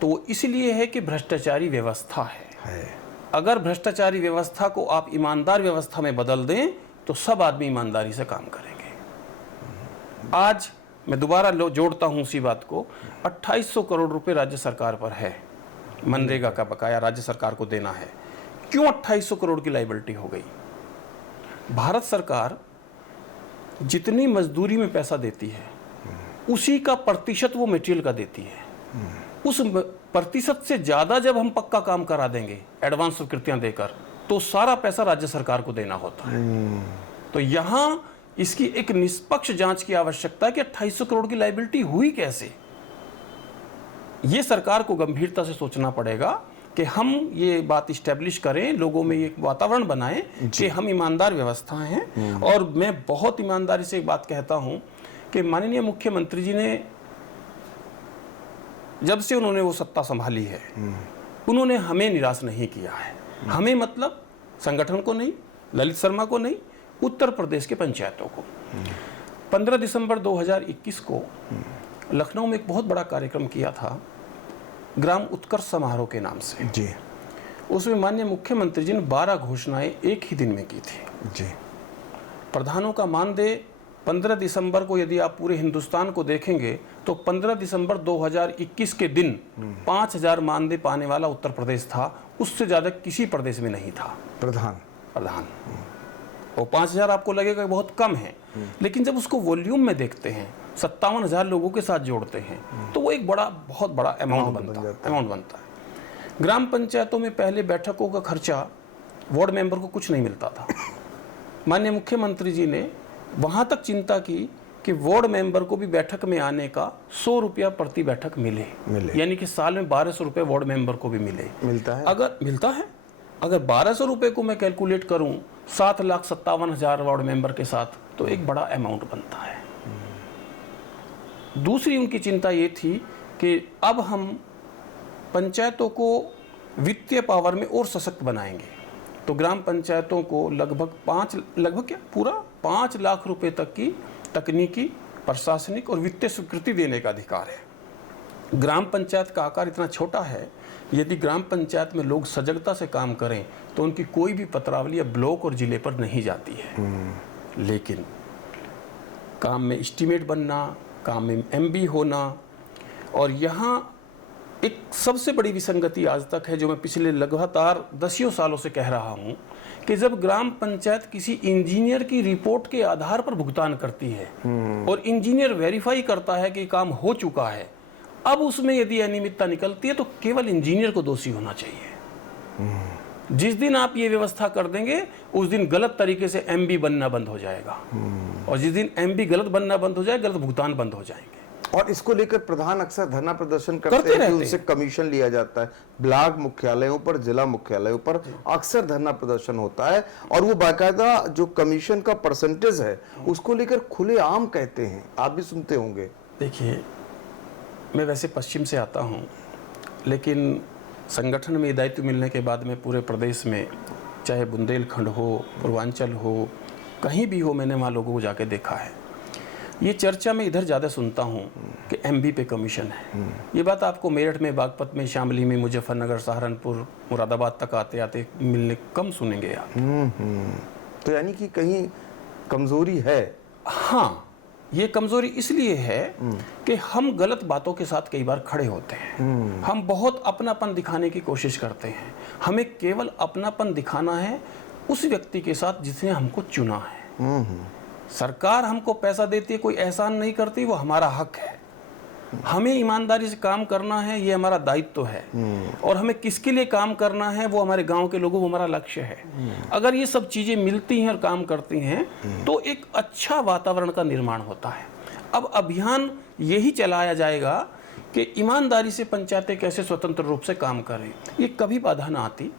तो वो इसलिए है कि भ्रष्टाचारी व्यवस्था है। अगर भ्रष्टाचारी व्यवस्था को आप ईमानदार व्यवस्था में बदल दें तो सब आदमी ईमानदारी से काम करेंगे। आज मैं दोबारा जोड़ता हूं उसी बात को, 2800 करोड़ रुपए राज्य सरकार पर है, मनरेगा का बकाया राज्य सरकार को देना है। क्यों 2800 करोड़ की लायबिलिटी हो गई? भारत सरकार जितनी मजदूरी में पैसा देती है उसी का प्रतिशत वो मटेरियल का देती है। उस प्रतिशत से ज़्यादा जब हम पक्का काम करा देंगे एडवांस स्वीकृतियां देकर तो सारा पैसा राज्य सरकार को देना होता है। तो यहाँ इसकी एक निष्पक्ष जांच की आवश्यकता है कि 2800 करोड़ की लायबिलिटी हुई कैसे। ये सरकार को गंभीरता से सोचना पड़ेगा कि हम ये बात इस्टेब्लिश करें, लोगों में एक वातावरण बनाएं कि हम ईमानदार व्यवस्था हैं। और मैं बहुत ईमानदारी से एक बात कहता हूं कि माननीय मुख्यमंत्री जी ने जब से उन्होंने वो सत्ता संभाली है उन्होंने हमें निराश नहीं किया है। हमें मतलब संगठन को नहीं, ललित शर्मा को नहीं, उत्तर प्रदेश के पंचायतों को। 15 दिसंबर 2021 को लखनऊ में एक बहुत बड़ा कार्यक्रम किया था ग्राम उत्कर्ष समारोह के नाम से जी। उसमें माननीय मुख्यमंत्री जी ने 12 घोषणाएं एक ही दिन में की थी जी। प्रधानों का मानदेय 15 दिसंबर को यदि आप पूरे हिंदुस्तान को देखेंगे तो 15 दिसंबर 2021 के दिन 5000 मानदेय पाने वाला उत्तर प्रदेश था। उससे ज़्यादा किसी प्रदेश में नहीं था। प्रधान वो 5000 आपको लगेगा बहुत कम है, लेकिन जब उसको वॉल्यूम में देखते हैं 57,000 लोगों के साथ जोड़ते हैं तो वो एक बहुत बड़ा अमाउंट बनता है। ग्राम पंचायतों में पहले बैठकों का खर्चा वार्ड मेंबर को कुछ नहीं मिलता था। माननीय मुख्यमंत्री जी ने वहां तक चिंता की कि वार्ड मेंबर को भी बैठक में आने का 100 रुपया प्रति बैठक मिले। यानी कि साल में 1200 रुपये वार्ड मेंबर को भी मिलता है। अगर 1200 रुपये को मैं कैलकुलेट करूं 7,57,000 वार्ड मेंबर के साथ तो एक बड़ा अमाउंट बनता है। दूसरी उनकी चिंता ये थी कि अब हम पंचायतों को वित्तीय पावर में और सशक्त बनाएंगे तो ग्राम पंचायतों को लगभग 5 लाख रुपए तक की तकनीकी, प्रशासनिक और वित्तीय स्वीकृति देने का अधिकार है। ग्राम पंचायत का आकार इतना छोटा है, यदि ग्राम पंचायत में लोग सजगता से काम करें तो उनकी कोई भी पत्रावली ब्लॉक और जिले पर नहीं जाती है। लेकिन काम में एस्टीमेट बनना, काम में एमबी होना, और यहाँ एक सबसे बड़ी विसंगति आज तक है जो मैं पिछले लगातार 10 सालों से कह रहा हूँ कि जब ग्राम पंचायत किसी इंजीनियर की रिपोर्ट के आधार पर भुगतान करती है और इंजीनियर वेरीफाई करता है कि काम हो चुका है, अब उसमें यदि अनियमितता निकलती है तो केवल इंजीनियर को दोषी होना चाहिए। जिस दिन आप ये व्यवस्था कर देंगे उस दिन गलत तरीके से एमबी बनना बंद हो जाएगा, और जिस दिन एमबी गलत बनना बंद हो जाएगा, गलत भुगतान बंद हो जाएंगे। और इसको लेकर प्रधान अक्सर धरना प्रदर्शन करते हैं कि उनसे कमीशन लिया जाता है। ब्लॉक मुख्यालयों पर, जिला मुख्यालयों पर अक्सर धरना प्रदर्शन होता है और वो बाकायदा जो कमीशन का परसेंटेज है उसको लेकर खुलेआम कहते हैं। आप भी सुनते होंगे। देखिए, मैं वैसे पश्चिम से आता हूँ, लेकिन संगठन में दायित्व मिलने के बाद में पूरे प्रदेश में, चाहे बुंदेलखंड हो, पूर्वांचल हो, कहीं भी हो, मैंने वहाँ लोगों को जाके देखा है। ये चर्चा मैं इधर ज़्यादा सुनता हूँ कि एमबी पे कमीशन है। ये बात आपको मेरठ में, बागपत में, शामली में, मुजफ्फरनगर, सहारनपुर, मुरादाबाद तक आते आते मिलने कम सुनेंगे आप। तो यानी कि कहीं कमजोरी है। हाँ, ये कमजोरी इसलिए है कि हम गलत बातों के साथ कई बार खड़े होते हैं। हम बहुत अपनापन दिखाने की कोशिश करते हैं। हमें केवल अपनापन दिखाना है उस व्यक्ति के साथ जिसने हमको चुना है। सरकार हमको पैसा देती है, कोई एहसान नहीं करती, वो हमारा हक है। हमें ईमानदारी से काम करना है, ये हमारा दायित्व है। और हमें किसके लिए काम करना है, वो हमारे गांव के लोगों, वो हमारा लक्ष्य है। अगर ये सब चीजें मिलती हैं और काम करती हैं तो एक अच्छा वातावरण का निर्माण होता है। अब अभियान यही चलाया जाएगा कि ईमानदारी से पंचायतें कैसे स्वतंत्र रूप से काम करें, ये कभी बाधा ना आती।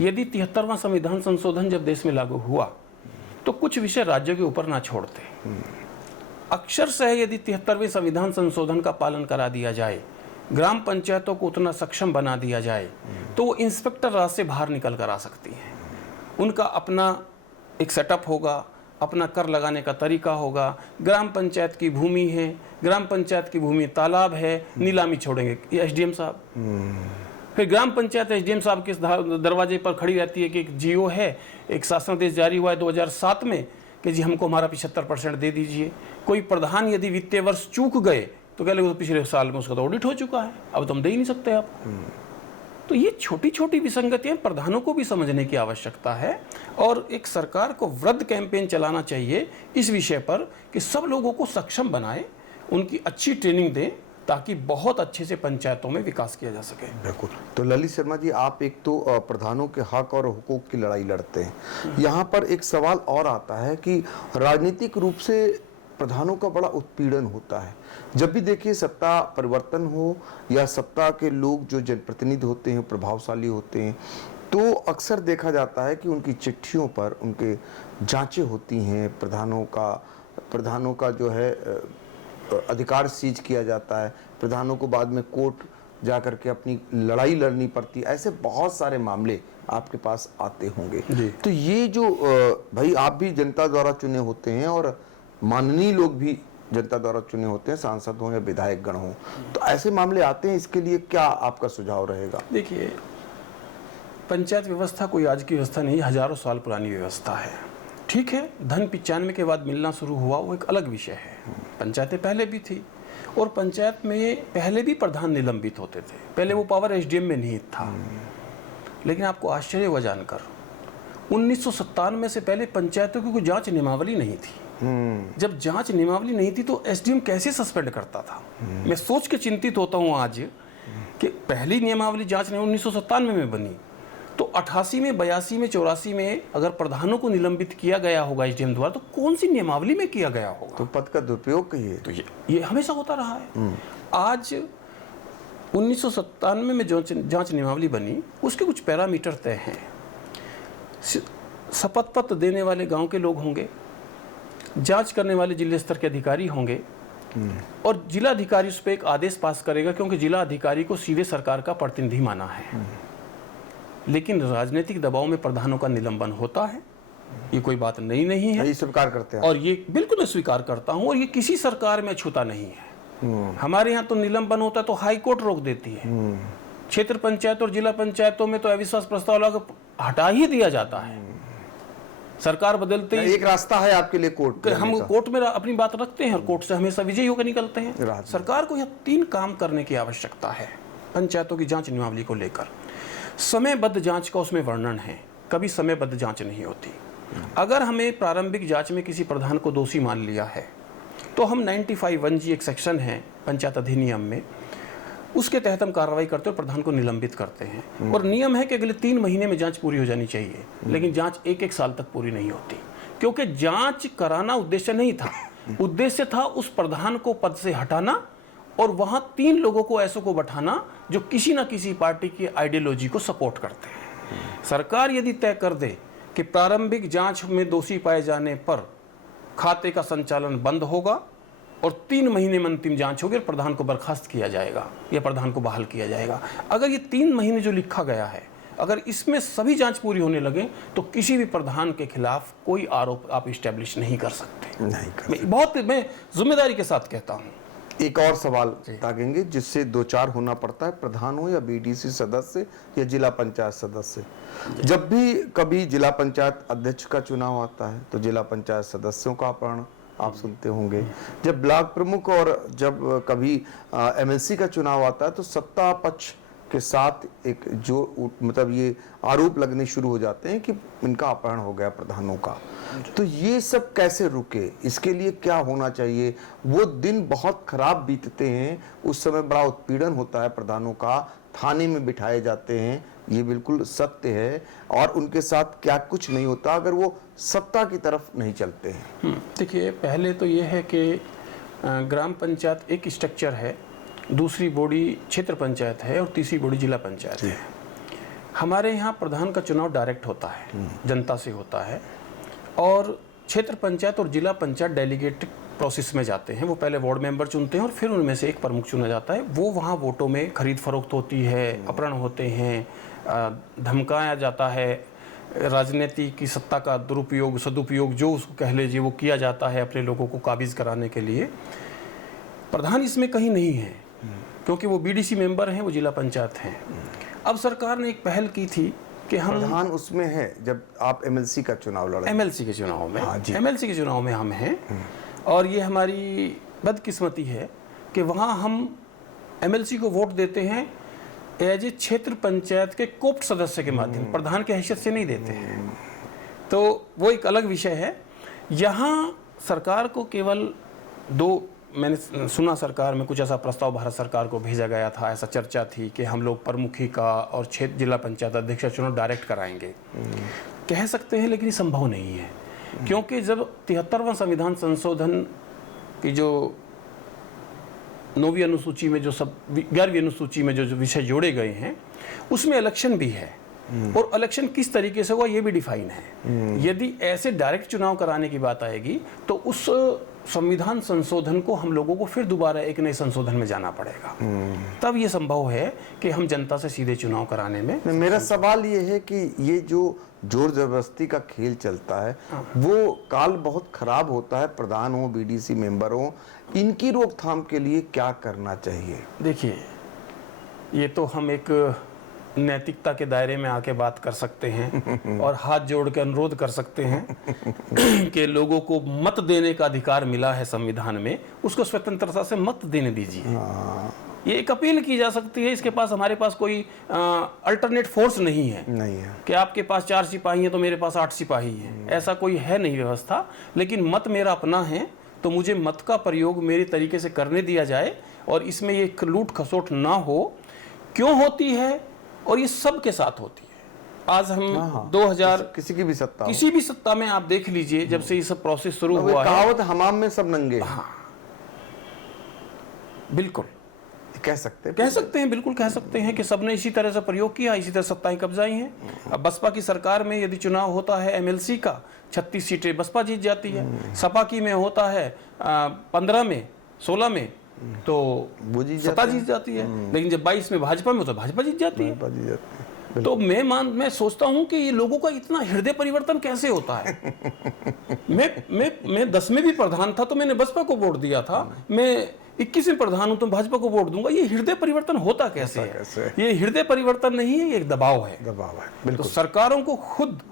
यदि 73वां संविधान संशोधन जब देश में लागू हुआ तो कुछ विषय राज्यों के ऊपर ना छोड़ते। अक्षरशः यदि 73वें संविधान संशोधन का पालन करा दिया जाए, ग्राम पंचायतों को उतना सक्षम बना दिया जाए, तो वो इंस्पेक्टर राज से बाहर निकल कर आ सकती हैं। उनका अपना एक सेटअप होगा, अपना कर लगाने का तरीका होगा। ग्राम पंचायत की भूमि है, ग्राम पंचायत की भूमि तालाब है, नीलामी छोड़ेंगे ये एसडीएम साहब। फिर ग्राम पंचायत एसडीएम साहब के दरवाजे पर खड़ी रहती है कि एक जीओ है, एक शासनादेश जारी हुआ है 2007 में कि जी हमको हमारा 75% दे दीजिए। कोई प्रधान यदि वित्तीय वर्ष चूक गए तो कह लगे तो पिछले साल में उसका तो ऑडिट हो चुका है, अब तो हम दे ही नहीं सकते आप। तो ये छोटी छोटी विसंगतियां प्रधानों को भी समझने की आवश्यकता है और एक सरकार को वृद्ध कैंपेन चलाना चाहिए इस विषय पर कि सब लोगों को सक्षम बनाए, उनकी अच्छी ट्रेनिंग दें ताकि बहुत अच्छे से पंचायतों में विकास किया जा सके। बिल्कुल। तो ललित शर्मा जी, आप एक तो प्रधानों के हक और हुकूक की लड़ाई लड़ते हैं। यहाँ पर एक सवाल और आता है कि राजनीतिक रूप से प्रधानों का बड़ा उत्पीड़न होता है। जब भी देखिए सत्ता परिवर्तन हो या सत्ता के लोग जो जनप्रतिनिधि होते हैं प्रभावशाली होते हैं, तो अक्सर देखा जाता है कि उनकी चिट्ठियों पर उनके जांचें होती हैं, प्रधानों का जो है अधिकार सीज किया जाता है, प्रधानों को बाद में कोर्ट जा करके अपनी लड़ाई लड़नी पड़ती है। ऐसे बहुत सारे मामले आपके पास आते होंगे। तो ये जो भाई आप भी जनता द्वारा चुने होते हैं और माननीय लोग भी जनता द्वारा चुने होते हैं, सांसद हों या विधायक गण हों, तो ऐसे मामले आते हैं, इसके लिए क्या आपका सुझाव रहेगा? देखिए, पंचायत व्यवस्था कोई आज की व्यवस्था नहीं, हजारों साल पुरानी व्यवस्था है। ठीक है, धन 95 के बाद मिलना शुरू हुआ, वो एक अलग विषय है। पंचायतें पहले भी थी और पंचायत में पहले भी प्रधान निलंबित होते थे, पहले वो पावर एसडीएम में नहीं था। लेकिन आपको आश्चर्य हुआ जानकर 1997 से पहले पंचायतों की कोई जांच नियमावली नहीं थी। जब जांच नियमावली नहीं थी तो एसडीएम कैसे सस्पेंड करता था? मैं सोच के चिंतित होता हूं आज कि पहली नियमावली जांच 1997 में बनी, तो 88 में, 82 में, 84 में अगर प्रधानों को निलंबित किया गया होगा एसडीएम द्वारा, तो कौन सी नियमावली में किया गया होगा? तो पद का दुरुपयोग कहिए। तो ये हमेशा होता रहा है। आज 1997 में जो जांच नियमावली बनी, उसके कुछ पैरामीटर तय हैं। शपथ पत्र देने वाले गांव के लोग होंगे, जांच करने वाले जिले स्तर के अधिकारी होंगे और जिला अधिकारी उस पर एक आदेश पास करेगा, क्योंकि जिला अधिकारी को सीधे सरकार का प्रतिनिधि माना है। लेकिन राजनीतिक दबाव में प्रधानों का निलंबन होता है, ये कोई बात नहीं है, ये स्वीकार करते हैं और ये बिल्कुल मैं स्वीकार करता हूं, और ये किसी सरकार में छूता नहीं है। हमारे यहाँ तो निलंबन होता है तो हाई कोर्ट रोक देती है। क्षेत्र पंचायत और जिला पंचायतों में तो अविश्वास प्रस्ताव लाकर हटा ही दिया जाता है। सरकार बदलते ही एक रास्ता है आपके लिए कोर्ट, हम कोर्ट में अपनी बात रखते हैं और कोर्ट से हमेशा विजयी होकर निकलते हैं। सरकार को यह 3 काम करने की आवश्यकता है पंचायतों की जांच नियमावली को लेकर। समयबद्ध जांच का उसमें वर्णन है, कभी समयबद्ध जांच नहीं होती। अगर हमें प्रारंभिक जांच में किसी प्रधान को दोषी मान लिया है तो हम 95(1) एक सेक्शन है पंचायत अधिनियम में, उसके तहत हम कार्रवाई करते हैं और प्रधान को निलंबित करते हैं। और नियम है कि अगले 3 महीने में जांच पूरी हो जानी चाहिए, लेकिन जांच 1-1 साल तक पूरी नहीं होती, क्योंकि जांच कराना उद्देश्य नहीं था। उद्देश्य था उस प्रधान को पद से हटाना और वहां 3 लोगों को ऐसों को बैठाना जो किसी न किसी पार्टी की आइडियोलॉजी को सपोर्ट करते हैं। सरकार यदि तय कर दे कि प्रारंभिक जांच में दोषी पाए जाने पर खाते का संचालन बंद होगा और 3 महीने में अंतिम जांच होगी और प्रधान को बर्खास्त किया जाएगा या प्रधान को बहाल किया जाएगा, अगर ये 3 महीने जो लिखा गया है, अगर इसमें सभी जांच पूरी होने लगे तो किसी भी प्रधान के खिलाफ कोई आरोप आप इस्टेब्लिश नहीं कर सकते। मैं जिम्मेदारी के साथ कहता हूँ। एक और सवाल ताकेंगे जिससे 2-4 होना पड़ता है, प्रधान हो या बीडीसी सदस्य या जिला पंचायत सदस्य। जब भी कभी जिला पंचायत अध्यक्ष का चुनाव आता है तो जिला पंचायत सदस्यों का अपहरण आप सुनते होंगे। जब ब्लॉक प्रमुख और जब कभी एमएलसी का चुनाव आता है तो सत्ता पक्ष के साथ एक जो मतलब ये आरोप लगने शुरू हो जाते हैं कि इनका अपहरण हो गया प्रधानों का। तो ये सब कैसे रुके, इसके लिए क्या होना चाहिए? वो दिन बहुत खराब बीतते हैं, उस समय बड़ा उत्पीड़न होता है प्रधानों का, थाने में बिठाए जाते हैं, ये बिल्कुल सत्य है, और उनके साथ क्या कुछ नहीं होता अगर वो सत्ता की तरफ नहीं चलते हैं। देखिए, पहले तो ये है कि ग्राम पंचायत एक स्ट्रक्चर है, दूसरी बॉडी क्षेत्र पंचायत है और तीसरी बॉडी जिला पंचायत है। हमारे यहाँ प्रधान का चुनाव डायरेक्ट होता है, जनता से होता है, और क्षेत्र पंचायत और जिला पंचायत डेलीगेट प्रोसेस में जाते हैं। वो पहले वार्ड मेंबर चुनते हैं और फिर उनमें से एक प्रमुख चुना जाता है। वो वहाँ वोटों में खरीद फरोख्त होती है, अपहरण होते हैं, धमकाया जाता है, राजनीति की सत्ता का दुरुपयोग सदुपयोग जो उसको कह लीजिए वो किया जाता है अपने लोगों को काबिज कराने के लिए। प्रधान इसमें कहीं नहीं है क्योंकि वो बीडीसी मेंबर हैं, वो जिला पंचायत हैं। अब सरकार ने एक पहल की थी कि हम प्रधान उसमें है जब आप एमएलसी का चुनाव लड़े। एमएलसी के चुनाव में, एमएलसी के चुनाव में हम हैं, और ये हमारी बदकिस्मती है कि वहाँ हम एमएलसी को वोट देते हैं एज ए क्षेत्र पंचायत के कोप्ट सदस्य के माध्यम, प्रधान के हैसियत से नहीं देते हैं। तो वो एक अलग विषय है। यहाँ सरकार को केवल दो, मैंने सुना सरकार में कुछ ऐसा प्रस्ताव भारत सरकार को भेजा गया था, ऐसा चर्चा थी कि हम लोग प्रमुखी का और क्षेत्र जिला पंचायत अध्यक्ष का चुनाव डायरेक्ट कराएंगे। कह सकते हैं लेकिन ये संभव नहीं है, क्योंकि जब 73वां संविधान संशोधन की जो 9वीं अनुसूची में जो 11वीं अनुसूची में जो विषय जोड़े गए हैं उसमें इलेक्शन भी है, और इलेक्शन किस तरीके से हुआ ये भी डिफाइन है। यदि ऐसे डायरेक्ट चुनाव कराने की बात आएगी तो उस संविधान संशोधन को हम लोगों को फिर दोबारा एक नए संशोधन में जाना पड़ेगा, तब ये संभव है कि हम जनता से सीधे चुनाव कराने में। मेरा सवाल ये है कि ये जो जोर जबरदस्ती का खेल चलता है वो काल बहुत खराब होता है। प्रधान हो, बीडीसी मेंबर हो, इनकी रोकथाम के लिए क्या करना चाहिए? देखिए, ये तो हम एक नैतिकता के दायरे में आके बात कर सकते हैं और हाथ जोड़ के अनुरोध कर सकते हैं कि लोगों को मत देने का अधिकार मिला है संविधान में, उसको स्वतंत्रता से मत देने दीजिए। ये एक अपील की जा सकती है। इसके पास, हमारे पास कोई अल्टरनेट फोर्स नहीं है कि आपके पास 4 सिपाही हैं तो मेरे पास 8 सिपाही हैं, ऐसा कोई है नहीं व्यवस्था। लेकिन मत मेरा अपना है तो मुझे मत का प्रयोग मेरे तरीके से करने दिया जाए, और इसमें ये लूट खसोट ना हो। क्यों होती है? और ये सबके साथ होती है। आज हम 2000 किसी की भी सत्ता में आप देख लीजिए, जब से ये सब प्रोसेस शुरू हुआ है, कहावत हमाम में सब नंगे। हाँ, बिल्कुल कह सकते हैं, बिल्कुल कह सकते हैं कि सबने इसी तरह से प्रयोग किया, इसी तरह सत्ताएं कब्जाई हैं। अब बसपा की सरकार में यदि चुनाव होता है एमएलसी का, 36 सीटें बसपा जीत जाती है। सपा की में होता है 15 में, 16 में तो सत्ता जीत जाती है। लेकिन जब 22 में भाजपा में, तो भाजपा जीत जाती है। तो मैं सोचता हूं कि ये लोगों का इतना हृदय परिवर्तन कैसे होता है। मैं 10 में भी प्रधान था तो मैंने बसपा को वोट दिया था, मैं 21 में प्रधान हूं तो भाजपा को वोट दूंगा। ये हृदय परिवर्तन होता कैसे है? ये हृदय परिवर्तन नहीं है, ये एक दबाव है। तो सरकारों को खुद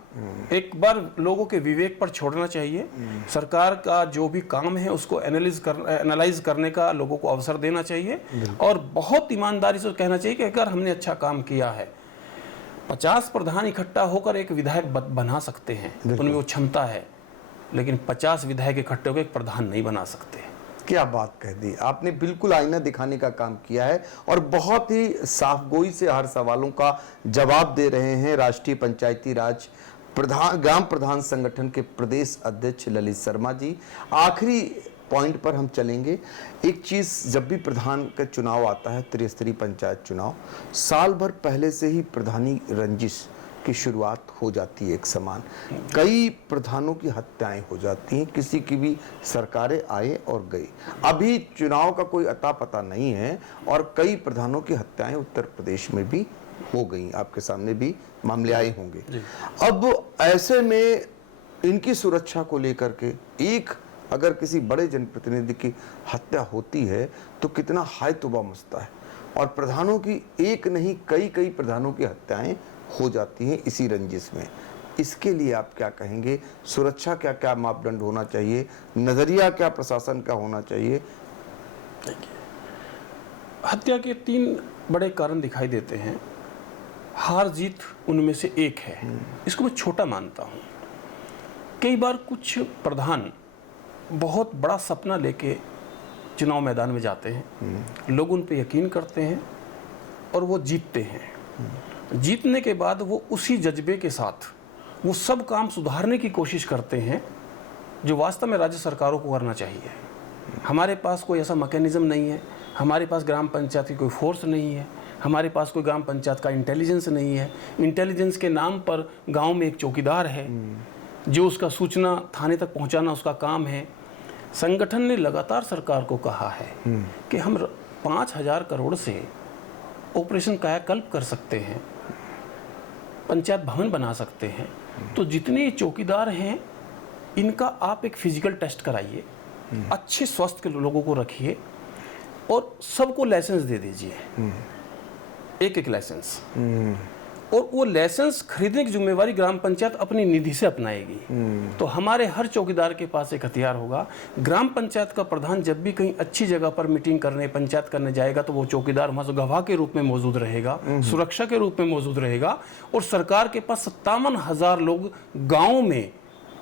एक बार लोगों के विवेक पर छोड़ना चाहिए। सरकार का जो भी काम है उसको एनालाइज करने का लोगों को अवसर देना चाहिए, और बहुत ईमानदारी से कहना चाहिए कि अगर हमने अच्छा काम किया है, 50 प्रधान इकट्ठा होकर एक विधायक बना सकते हैं, उनमें वो क्षमता है, लेकिन 50 विधायक इकट्ठे होकर एक प्रधान नहीं बना सकते। क्या बात कह दी आपने, बिल्कुल आईना दिखाने का काम किया है, और बहुत ही साफगोई से हर सवालों का जवाब दे रहे हैं राष्ट्रीय पंचायती राज ग्राम प्रधान संगठन के प्रदेश अध्यक्ष ललित शर्मा जी। आखिरी पॉइंट पर हम चलेंगे। एक चीज, जब भी प्रधान का चुनाव आता है, त्रिस्तरीय पंचायत चुनाव, साल भर पहले से ही प्रधानी रंजिश की शुरुआत हो जाती है। एक समान कई प्रधानों की हत्याएं हो जाती हैं, किसी की भी सरकारें आए और गई। अभी चुनाव का कोई अता पता नहीं है, और कई प्रधानों की हत्याएं उत्तर प्रदेश में भी हो गई। आपके सामने भी मामले आए होंगे। अब ऐसे में इनकी सुरक्षा को लेकर के अगर किसी बड़े जनप्रतिनिधि की हत्या होती है तो कितना हाय तौबा मचता है, और प्रधानों की एक नहीं कई प्रधानों की हत्याएं हो जाती हैं इसी रंजिश में। इसके लिए आप क्या कहेंगे? सुरक्षा क्या क्या मापदंड होना चाहिए? नजरिया क्या प्रशासन का होना चाहिए? हत्या के 3 बड़े कारण दिखाई देते हैं। हार जीत उनमें से एक है। इसको मैं छोटा मानता हूँ। कई बार कुछ प्रधान बहुत बड़ा सपना लेके चुनाव मैदान में जाते हैं, लोग उन पे यकीन करते हैं और वो जीतते हैं। जीतने के बाद वो उसी जज्बे के साथ वो सब काम सुधारने की कोशिश करते हैं जो वास्तव में राज्य सरकारों को करना चाहिए। हमारे पास कोई ऐसा मैकेनिज्म नहीं है, हमारे पास ग्राम पंचायत की कोई फोर्स नहीं है, हमारे पास कोई ग्राम पंचायत का इंटेलिजेंस नहीं है। इंटेलिजेंस के नाम पर गांव में एक चौकीदार है जो उसका सूचना थाने तक पहुंचाना उसका काम है। संगठन ने लगातार सरकार को कहा है कि हम 5,000 करोड़ से ऑपरेशन कायाकल्प कर सकते हैं, पंचायत भवन बना सकते हैं। तो जितने चौकीदार हैं इनका आप एक फिजिकल टेस्ट कराइए, अच्छे स्वस्थ के लोगों को रखिए और सबको लाइसेंस दे दीजिए, एक एक लाइसेंस। और वो लाइसेंस खरीदने की जिम्मेवारी ग्राम पंचायत अपनी निधि से अपनाएगी। तो हमारे हर चौकीदार के पास एक हथियार होगा। ग्राम पंचायत का प्रधान जब भी कहीं अच्छी जगह पर मीटिंग करने, पंचायत करने जाएगा तो वो चौकीदार वहां से गवाह के रूप में मौजूद रहेगा, सुरक्षा के रूप में मौजूद रहेगा। और सरकार के पास 57,000 लोग गाँव में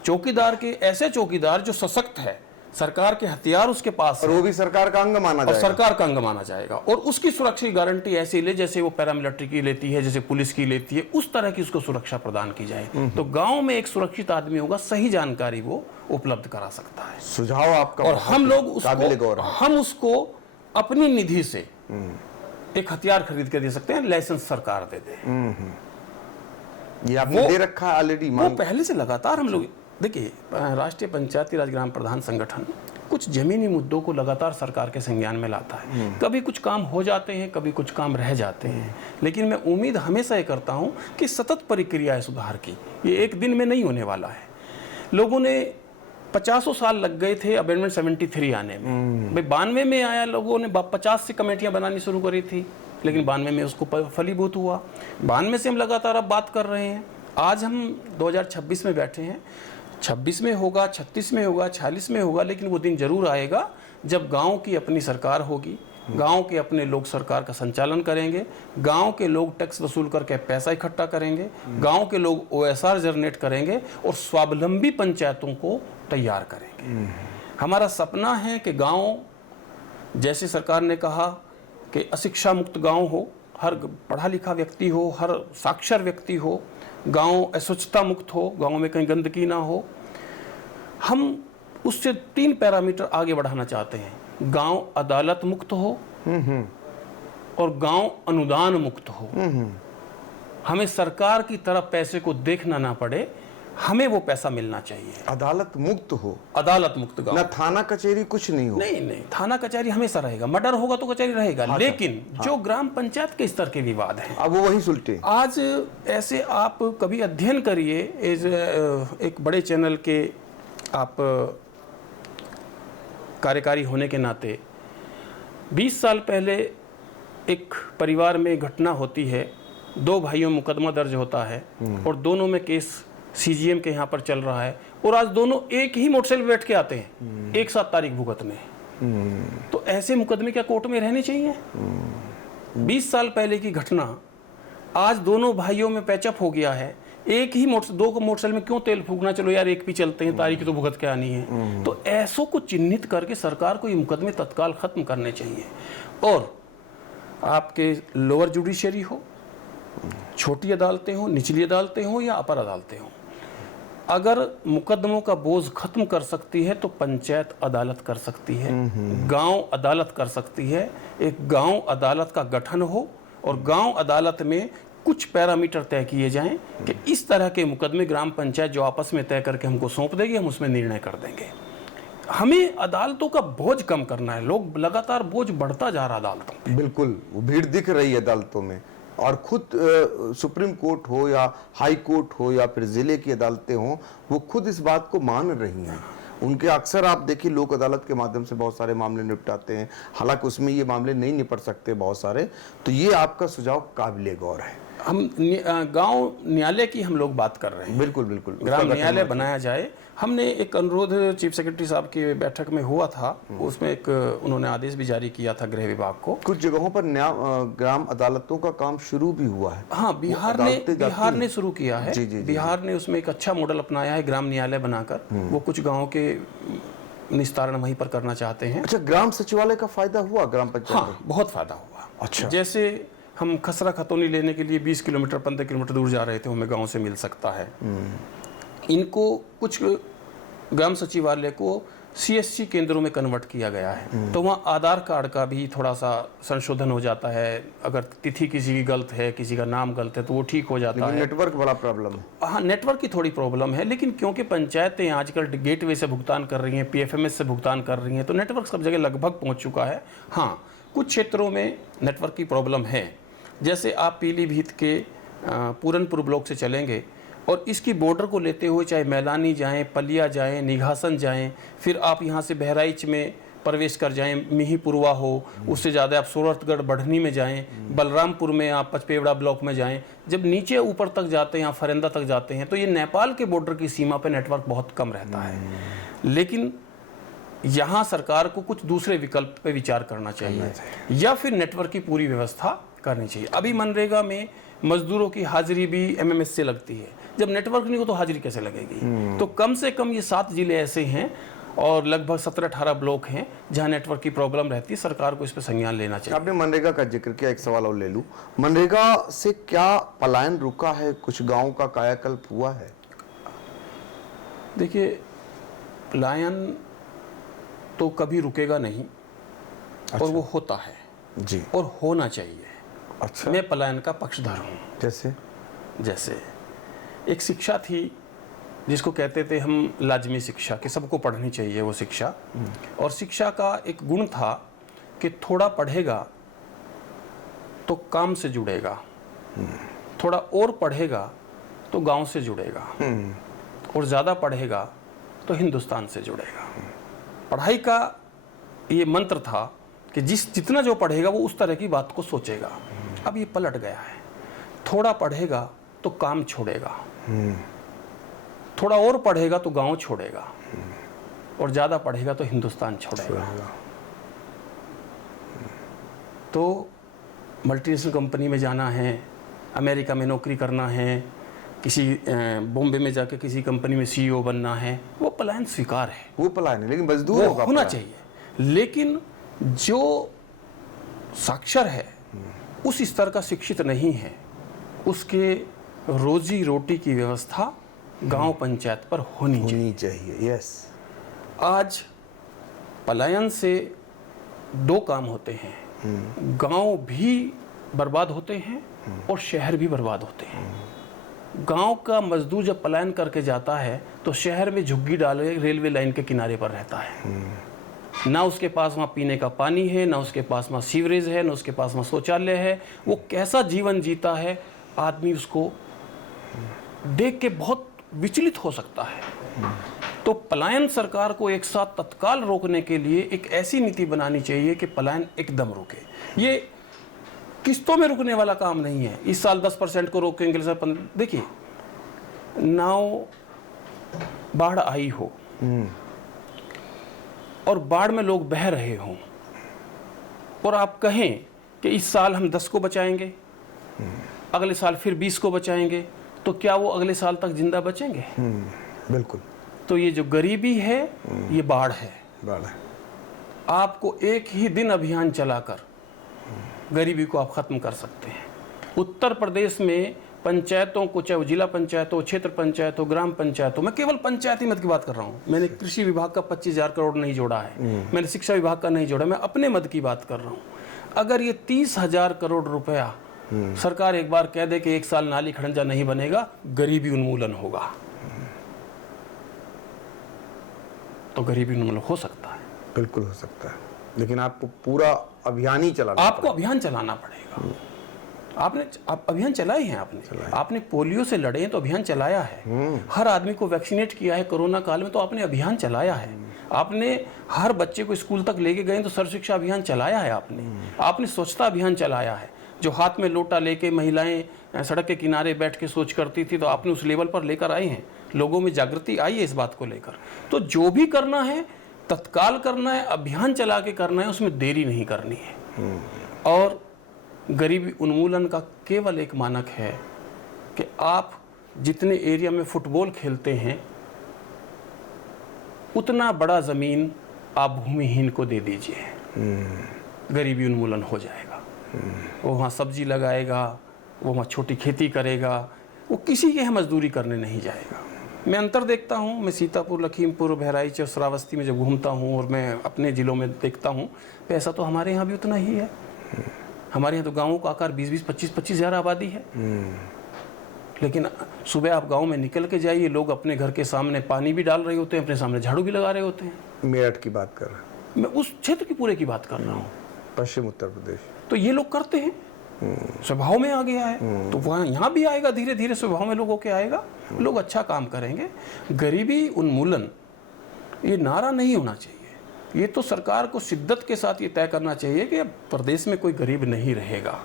चौकीदार के, ऐसे चौकीदार जो सशक्त है, सरकार के हथियार उसके पास और वो भी सरकार का अंग माना और जाएगा। सरकार का अंग माना जाएगा। और उसकी सुरक्षा की गारंटी ऐसे ले जैसे वो पैरामिलिट्री की लेती है, जैसे पुलिस की लेती है, उस तरह की उसको सुरक्षा प्रदान की जाए। तो गांव में एक सुरक्षित आदमी होगा, सही जानकारी वो उपलब्ध करा सकता है। सुझाव आपका और बहुत हम लोग काबिले गौर है। हम उसको अपनी निधि से एक हथियार खरीद के दे सकते हैं, लाइसेंस सरकार दे दे। ये आपने दे रखा है ऑलरेडी। वो पहले से लगातार हम लोग, देखिए, राष्ट्रीय पंचायती राज ग्राम प्रधान संगठन कुछ जमीनी मुद्दों को लगातार सरकार के संज्ञान में लाता है। कभी कुछ काम हो जाते हैं, कभी कुछ काम रह जाते हैं, लेकिन मैं उम्मीद हमेशा ये करता हूं कि सतत प्रक्रिया है सुधार की, ये एक दिन में नहीं होने वाला है। लोगों ने 50 साल लग गए थे अमेंडमेंट 73 आने में। भाई 92 में आया, लोगों ने 50 से कमेटियां बनानी शुरू करी थी, लेकिन 92 में उसको फलीभूत हुआ। 92 से हम लगातार अब बात कर रहे हैं। आज हम 2026 में बैठे हैं। 26 में होगा, 36 में होगा, 46 में होगा, लेकिन वो दिन जरूर आएगा जब गांव की अपनी सरकार होगी, गांव के अपने लोग सरकार का संचालन करेंगे, गांव के लोग टैक्स वसूल करके पैसा इकट्ठा करेंगे, गांव के लोग OSR जनरेट करेंगे और स्वावलंबी पंचायतों को तैयार करेंगे। हमारा सपना है कि गांव, जैसे सरकार ने कहा कि अशिक्षा मुक्त गांव हो, हर पढ़ा लिखा व्यक्ति हो, हर साक्षर व्यक्ति हो, गांव अस्वच्छता मुक्त हो, गांव में कहीं गंदगी ना हो। हम उससे 3 पैरामीटर आगे बढ़ाना चाहते हैं। गांव अदालत मुक्त हो और गांव अनुदान मुक्त हो। हमें सरकार की तरफ पैसे को देखना ना पड़े, हमें वो पैसा मिलना चाहिए। अदालत मुक्त हो, अदालत मुक्त गांव, ना थाना कचहरी कुछ नहीं हो। नहीं, थाना कचहरी हमेशा रहेगा, मर्डर होगा तो कचहरी रहेगा। लेकिन जो ग्राम पंचायत के स्तर के विवाद हैं, अब वो वही सुलटे। आज ऐसे आप कभी अध्ययन करिए, एक बड़े चैनल के आप कार्यकारी होने के नाते, 20 साल पहले एक परिवार में घटना होती है, 2 भाइयों में मुकदमा दर्ज होता है और दोनों में केस CGM के यहाँ पर चल रहा है, और आज दोनों एक ही मोटरसाइकिल बैठ के आते हैं एक साथ तारीख भुगतने। तो ऐसे मुकदमे क्या कोर्ट में रहने चाहिए? 20 साल पहले की घटना आज दोनों भाइयों में पैचअप हो गया है, एक ही दो मोटरसाइकिल में क्यों तेल फूकना, चलो यार एक भी चलते हैं, तारीख तो भुगत के आनी है। तो ऐसों को चिन्हित करके सरकार को ये मुकदमे तत्काल खत्म करने चाहिए। और आपके लोअर जुडिशरी हो, छोटी अदालतें हो, निचली अदालतें हो या अपर अदालतें हो, अगर मुकदमों का बोझ खत्म कर सकती है तो पंचायत अदालत कर सकती है, गांव अदालत कर सकती है। एक गांव अदालत का गठन हो और गांव अदालत में कुछ पैरामीटर तय किए जाएं कि इस तरह के मुकदमे ग्राम पंचायत जो आपस में तय करके हमको सौंप देगी, हम उसमें निर्णय कर देंगे। हमें अदालतों का बोझ कम करना है। लोग लगातार बोझ बढ़ता जा रहा अदालतों पे। बिल्कुल, वो भीड़ दिख रही है अदालतों में, और खुद सुप्रीम कोर्ट हो या हाई कोर्ट हो या फिर जिले की अदालतें हों, वो खुद इस बात को मान रही हैं। उनके अक्सर आप देखिए लोक अदालत के माध्यम से बहुत सारे मामले निपटाते हैं, हालांकि उसमें ये मामले नहीं निपट सकते बहुत सारे। तो ये आपका सुझाव काबिले गौर है। हम गांव न्यायालय की हम लोग बात कर रहे हैं। बिल्कुल बिल्कुल, ग्राम न्यायालय बनाया जाए। हमने एक अनुरोध चीफ सेक्रेटरी साहब की बैठक में हुआ था, उसमें एक उन्होंने आदेश भी जारी किया था गृह विभाग को। कुछ जगहों पर ग्राम अदालतों का काम शुरू भी हुआ है। हाँ, बिहार ने शुरू किया है। जी, जी, जी, बिहार ने उसमें एक अच्छा मॉडल अपनाया है, ग्राम न्यायालय बनाकर। वो कुछ गाँव के निस्तारण वहीं पर करना चाहते हैं। अच्छा, ग्राम सचिवालय का फायदा हुआ ग्राम पंचायत? हाँ, बहुत फायदा हुआ। अच्छा, जैसे हम खसरा खतौनी लेने के लिए 20 किलोमीटर 15 किलोमीटर दूर जा रहे थे, हमें गांव से मिल सकता है। इनको कुछ ग्राम सचिवालय को CSC केंद्रों में कन्वर्ट किया गया है। तो वहाँ आधार कार्ड का भी थोड़ा सा संशोधन हो जाता है। अगर तिथि किसी की गलत है, किसी का नाम गलत है, तो वो ठीक हो जाता है। नेटवर्क बड़ा प्रॉब्लम है। हाँ, नेटवर्क की थोड़ी प्रॉब्लम है, लेकिन क्योंकि पंचायतें आजकल गेटवे से भुगतान कर रही हैं, PFMS से भुगतान कर रही हैं, तो नेटवर्क सब जगह लगभग पहुँच चुका है। हाँ, कुछ क्षेत्रों में नेटवर्क की प्रॉब्लम है। जैसे आप पीलीभीत के पूरनपुर ब्लॉक से चलेंगे और इसकी बॉर्डर को लेते हुए चाहे मैलानी जाएं, पलिया जाएं, निघासन जाएं, फिर आप यहाँ से बहराइच में प्रवेश कर जाएं, मिहीपुरवा हो, उससे ज़्यादा आप सूरतगढ़ बढ़नी में जाएं, बलरामपुर में आप पचपेवड़ा ब्लॉक में जाएं, जब नीचे ऊपर तक जाते हैं, यहाँ फरेंदा तक जाते हैं, तो ये नेपाल के बॉर्डर की सीमा पर नेटवर्क बहुत कम रहता है। लेकिन यहाँ सरकार को कुछ दूसरे विकल्प पे विचार करना चाहिए या फिर नेटवर्क की पूरी व्यवस्था करनी चाहिए। अभी मनरेगा में मजदूरों की हाजिरी भी MMS से लगती है। जब नेटवर्क नहीं हो तो हाजिरी कैसे लगेगी? तो कम से कम ये 7 जिले ऐसे हैं और लगभग 17-18 ब्लॉक हैं जहां नेटवर्क की प्रॉब्लम रहती है। सरकार को इस पर संज्ञान लेना चाहिए। आपने मनरेगा का जिक्र किया, एक सवाल और ले लूं। मनरेगा से क्या पलायन रुका है? कुछ गांवों का कायाकल्प हुआ है? देखिए, पलायन तो कभी रुकेगा नहीं। अच्छा। और वो होता है जी, और होना चाहिए। अच्छा। मैं पलायन का पक्षधर हूँ। जैसे एक शिक्षा थी जिसको कहते थे हम लाजमी शिक्षा, कि सबको पढ़नी चाहिए वो शिक्षा। और शिक्षा का एक गुण था कि थोड़ा पढ़ेगा तो काम से जुड़ेगा, थोड़ा और पढ़ेगा तो गांव से जुड़ेगा, और ज़्यादा पढ़ेगा तो हिंदुस्तान से जुड़ेगा। पढ़ाई का ये मंत्र था कि जितना जो पढ़ेगा वो उस तरह की बात को सोचेगा। अब ये पलट गया है। थोड़ा पढ़ेगा तो काम छोड़ेगा, थोड़ा और पढ़ेगा तो गांव छोड़ेगा, और ज़्यादा पढ़ेगा तो हिंदुस्तान छोड़ेगा। तो मल्टीनेशनल कंपनी में जाना है, अमेरिका में नौकरी करना है, किसी बॉम्बे में जाकर किसी कंपनी में CEO बनना है, वो पलायन स्वीकार है। वो पलायन है, लेकिन मजदूर वो होना चाहिए। लेकिन जो साक्षर है, उस स्तर का शिक्षित नहीं है, उसके रोजी रोटी की व्यवस्था गांव पंचायत पर होनी चाहिए। यस। आज पलायन से 2 काम होते हैं। गांव भी बर्बाद होते हैं और शहर भी बर्बाद होते हैं। गांव का मजदूर जब पलायन करके जाता है तो शहर में झुग्गी डाले रेलवे लाइन के किनारे पर रहता है। ना उसके पास वहाँ पीने का पानी है, ना उसके पास वहाँ सीवरेज है, ना उसके पास वहाँ शौचालय है। वो कैसा जीवन जीता है, आदमी उसको देख के बहुत विचलित हो सकता है। तो पलायन सरकार को एक साथ तत्काल रोकने के लिए एक ऐसी नीति बनानी चाहिए कि पलायन एकदम रुके। ये किस्तों में रुकने वाला काम नहीं है। इस साल 10% को रोकेंगे सर। देखिए, नाव बाढ़ आई हो और बाढ़ में लोग बह रहे हों, और आप कहें कि इस साल हम 10 को बचाएंगे, अगले साल फिर 20 को बचाएंगे, तो क्या वो अगले साल तक जिंदा बचेंगे? बिल्कुल। तो ये जो गरीबी है, ये बाढ़ है। आपको एक ही दिन अभियान चलाकर गरीबी को आप खत्म कर सकते हैं। उत्तर प्रदेश में पंचायतों को, चाहे वो जिला पंचायत हो, क्षेत्र पंचायत हो, ग्राम पंचायत हो, मैं केवल पंचायती मद की बात कर रहा हूँ। मैंने कृषि विभाग का 25,000 करोड़ नहीं जोड़ा है, मैंने शिक्षा विभाग का नहीं जोड़ा, मैं अपने मद की बात कर रहा हूँ। अगर ये 30,000 करोड़ रुपया सरकार एक बार कह दे कि 1 साल नाली खड़ंजा नहीं बनेगा, गरीबी उन्मूलन होगा, तो गरीबी उन्मूलन हो सकता है। बिल्कुल हो सकता है, लेकिन आपको पूरा अभियान ही चलाना आपको अभियान चलाना पड़ेगा। आपने अभियान चलाए हैं, आपने पोलियो से लड़े हैं तो अभियान चलाया है। हर आदमी को वैक्सीनेट किया है कोरोना काल में, तो आपने अभियान चलाया है। आपने हर बच्चे को स्कूल तक लेके गए तो सर्व शिक्षा अभियान चलाया है। आपने स्वच्छता अभियान चलाया है। जो हाथ में लोटा लेके महिलाएं सड़क के किनारे बैठ के सोच करती थी, तो आपने उस लेवल पर लेकर आए हैं। लोगों में जागृति आई है इस बात को लेकर। तो जो भी करना है तत्काल करना है, अभियान चला के करना है, उसमें देरी नहीं करनी है। और गरीबी उन्मूलन का केवल एक मानक है कि आप जितने एरिया में फुटबॉल खेलते हैं, उतना बड़ा ज़मीन आप भूमिहीन को दे दीजिए, गरीबी उन्मूलन हो जाएगा। वो वहाँ सब्जी लगाएगा, वो वहाँ छोटी खेती करेगा, वो किसी के यहाँ मजदूरी करने नहीं जाएगा। मैं अंतर देखता हूँ। मैं सीतापुर, लखीमपुर, बहराइच और श्रावस्ती में जब घूमता हूँ और मैं अपने ज़िलों में देखता हूँ, पैसा तो हमारे यहाँ भी उतना ही है। हमारे यहाँ तो गाँवों का आकार 20-20, 25-25 हज़ार आबादी है। लेकिन सुबह आप गांव में निकल के जाइए, लोग अपने घर के सामने पानी भी डाल रहे होते हैं, अपने सामने झाड़ू भी लगा रहे होते हैं। मेरठ की बात कर रहे हैं, मैं उस क्षेत्र की पूरे की बात कर रहा हूँ, पश्चिम उत्तर प्रदेश। तो ये लोग करते हैं, स्वभाव में आ गया है। तो वहाँ यहाँ भी आएगा, धीरे धीरे स्वभाव में लोगों के आएगा। लोग अच्छा काम करेंगे। गरीबी उन्मूलन ये नारा नहीं होना चाहिए। ये तो सरकार को शिद्दत के साथ ये तय करना चाहिए कि अब प्रदेश में कोई गरीब नहीं रहेगा।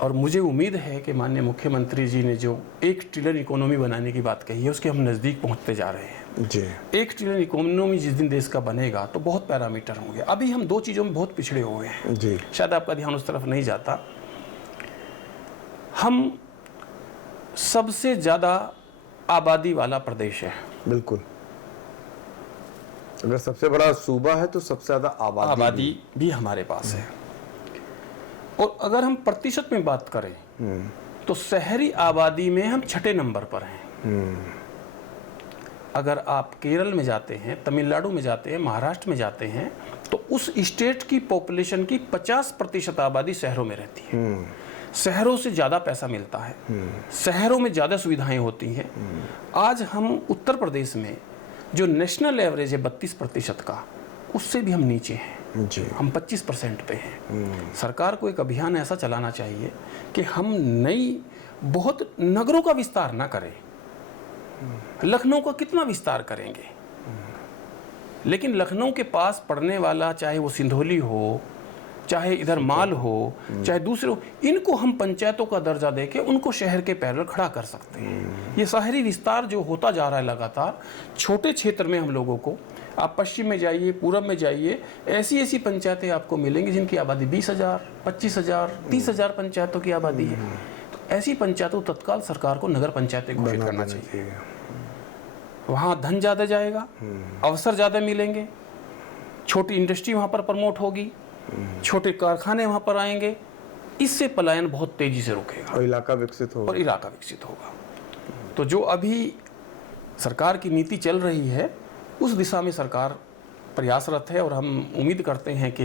और मुझे उम्मीद है कि माननीय मुख्यमंत्री जी ने जो 1 ट्रिलियन इकोनॉमी बनाने की बात कही है, उसके हम नज़दीक पहुंचते जा रहे हैं जी। 1 ट्रिलियन इकोनॉमी जिस दिन देश का बनेगा तो बहुत पैरामीटर होंगे। अभी हम 2 चीज़ों में बहुत पिछड़े हुए हैं जी। शायद आपका ध्यान उस तरफ नहीं जाता। हम सबसे ज़्यादा आबादी वाला प्रदेश है। बिल्कुल, अगर सबसे बड़ा सूबा है तो सबसे ज़्यादा आबादी भी हमारे पास है। और अगर हम प्रतिशत में बात करें तो शहरी आबादी में हम 6ठे नंबर पर हैं। अगर आप केरल में जाते हैं, तमिलनाडु में जाते हैं, महाराष्ट्र में जाते हैं, तो उस स्टेट की पॉपुलेशन की 50% आबादी शहरों में रहती है। शहरों से ज़्यादा पैसा मिलता है, शहरों में ज़्यादा सुविधाएं होती हैं। आज हम उत्तर प्रदेश में जो नेशनल एवरेज है 32% का, उससे भी हम नीचे हैं जी। हम 25% पे हैं। सरकार को एक अभियान ऐसा चलाना चाहिए कि हम बहुत नगरों का विस्तार ना करें। लखनऊ का कितना विस्तार करेंगे, लेकिन लखनऊ के पास पड़ने वाला, चाहे वो सिंधौली हो, चाहे इधर माल हो, चाहे दूसरे हो, इनको हम पंचायतों का दर्जा देके उनको शहर के पैर खड़ा कर सकते हैं। ये शहरी विस्तार जो होता जा रहा है लगातार, छोटे क्षेत्र में हम लोगों को, आप पश्चिम में जाइए, पूरब में जाइए, ऐसी ऐसी पंचायतें आपको मिलेंगी जिनकी आबादी 20,000, 25,000, 30,000 पंचायतों की आबादी है। तो ऐसी पंचायतों तत्काल सरकार को नगर पंचायतें घोषित करना चाहिए। वहाँ धन ज़्यादा जाएगा, अवसर ज़्यादा मिलेंगे, छोटी इंडस्ट्री वहाँ पर प्रमोट होगी, छोटे कारखाने वहाँ पर आएंगे। इससे पलायन बहुत तेजी से रुकेगा और इलाका विकसित होगा। तो जो अभी सरकार की नीति चल रही है उस दिशा में सरकार प्रयासरत है। और हम उम्मीद करते हैं कि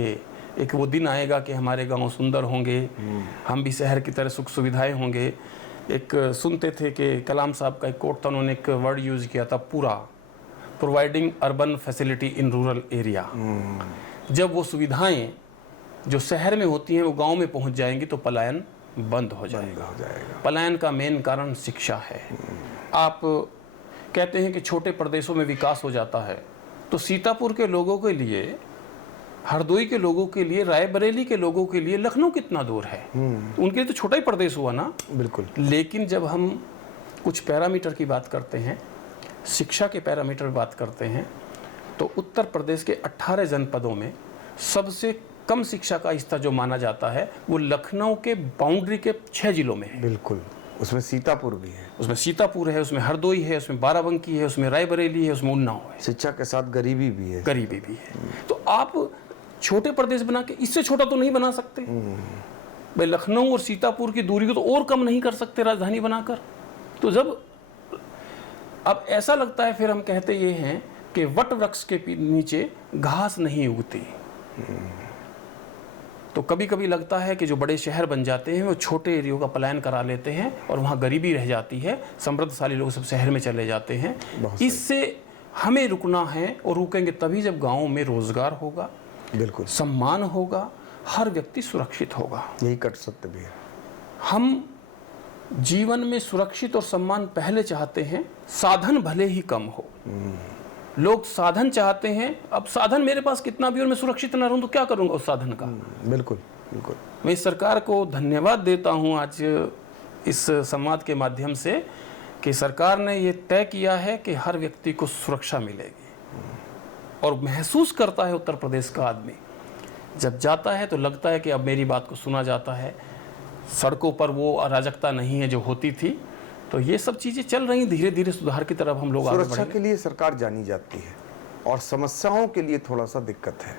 एक वो दिन आएगा कि हमारे गांव सुंदर होंगे, हम भी शहर की तरह सुख सुविधाएं होंगे। एक सुनते थे कि कलाम साहब का एक कोट था, उन्होंने एक वर्ड यूज़ किया था, पूरा, providing urban facility in rural area. जब वो सुविधाएं जो शहर में होती हैं वो गांव में पहुंच जाएंगी तो पलायन बंद हो जाएगा। पलायन का मेन कारण शिक्षा है। आप कहते हैं कि छोटे प्रदेशों में विकास हो जाता है, तो सीतापुर के लोगों के लिए, हरदोई के लोगों के लिए, रायबरेली के लोगों के लिए लखनऊ कितना दूर है। उनके लिए तो छोटा ही प्रदेश हुआ ना। बिल्कुल। लेकिन जब हम कुछ पैरामीटर की बात करते हैं, शिक्षा के पैरामीटर बात करते हैं, तो उत्तर प्रदेश के 18 जनपदों में सबसे कम शिक्षा का स्तर जो माना जाता है वो लखनऊ के बाउंड्री के 6 जिलों में है। बिल्कुल, उसमें सीतापुर भी है, उसमें सीतापुर है, उसमें हरदोई है, उसमें बाराबंकी है, उसमें रायबरेली है, उसमें उन्नाव है। शिक्षा के साथ गरीबी भी है। तो आप छोटे प्रदेश बना के इससे छोटा तो नहीं बना सकते भाई। लखनऊ और सीतापुर की दूरी को तो और कम नहीं कर सकते राजधानी बनाकर। तो जब अब ऐसा लगता है, फिर हम कहते ये हैं कि वट वृक्ष के नीचे घास नहीं उगती। तो कभी कभी लगता है कि जो बड़े शहर बन जाते हैं वो छोटे एरियो का पलायन करा लेते हैं और वहाँ गरीबी रह जाती है, समृद्धशाली लोग सब शहर में चले जाते हैं। इससे हमें रुकना है, और रुकेंगे तभी जब गाँव में रोजगार होगा, बिल्कुल, सम्मान होगा, हर व्यक्ति सुरक्षित होगा। यही कट सत्य भी है। हम जीवन में सुरक्षित और सम्मान पहले चाहते हैं, साधन भले ही कम हो। लोग साधन चाहते हैं। अब साधन मेरे पास कितना भी और मैं सुरक्षित ना रहूं तो क्या करूंगा उस साधन का। बिल्कुल बिल्कुल। मैं इस सरकार को धन्यवाद देता हूं आज इस संवाद के माध्यम से कि सरकार ने ये तय किया है कि हर व्यक्ति को सुरक्षा मिलेगी। और महसूस करता है उत्तर प्रदेश का आदमी, जब जाता है तो लगता है कि अब मेरी बात को सुना जाता है। सड़कों पर वो अराजकता नहीं है जो होती थी। तो ये सब चीज़ें चल रही, धीरे धीरे सुधार की तरफ हम लोग आगे बढ़ेंगे। सुरक्षा के लिए सरकार जानी जाती है और समस्याओं के लिए थोड़ा सा दिक्कत है।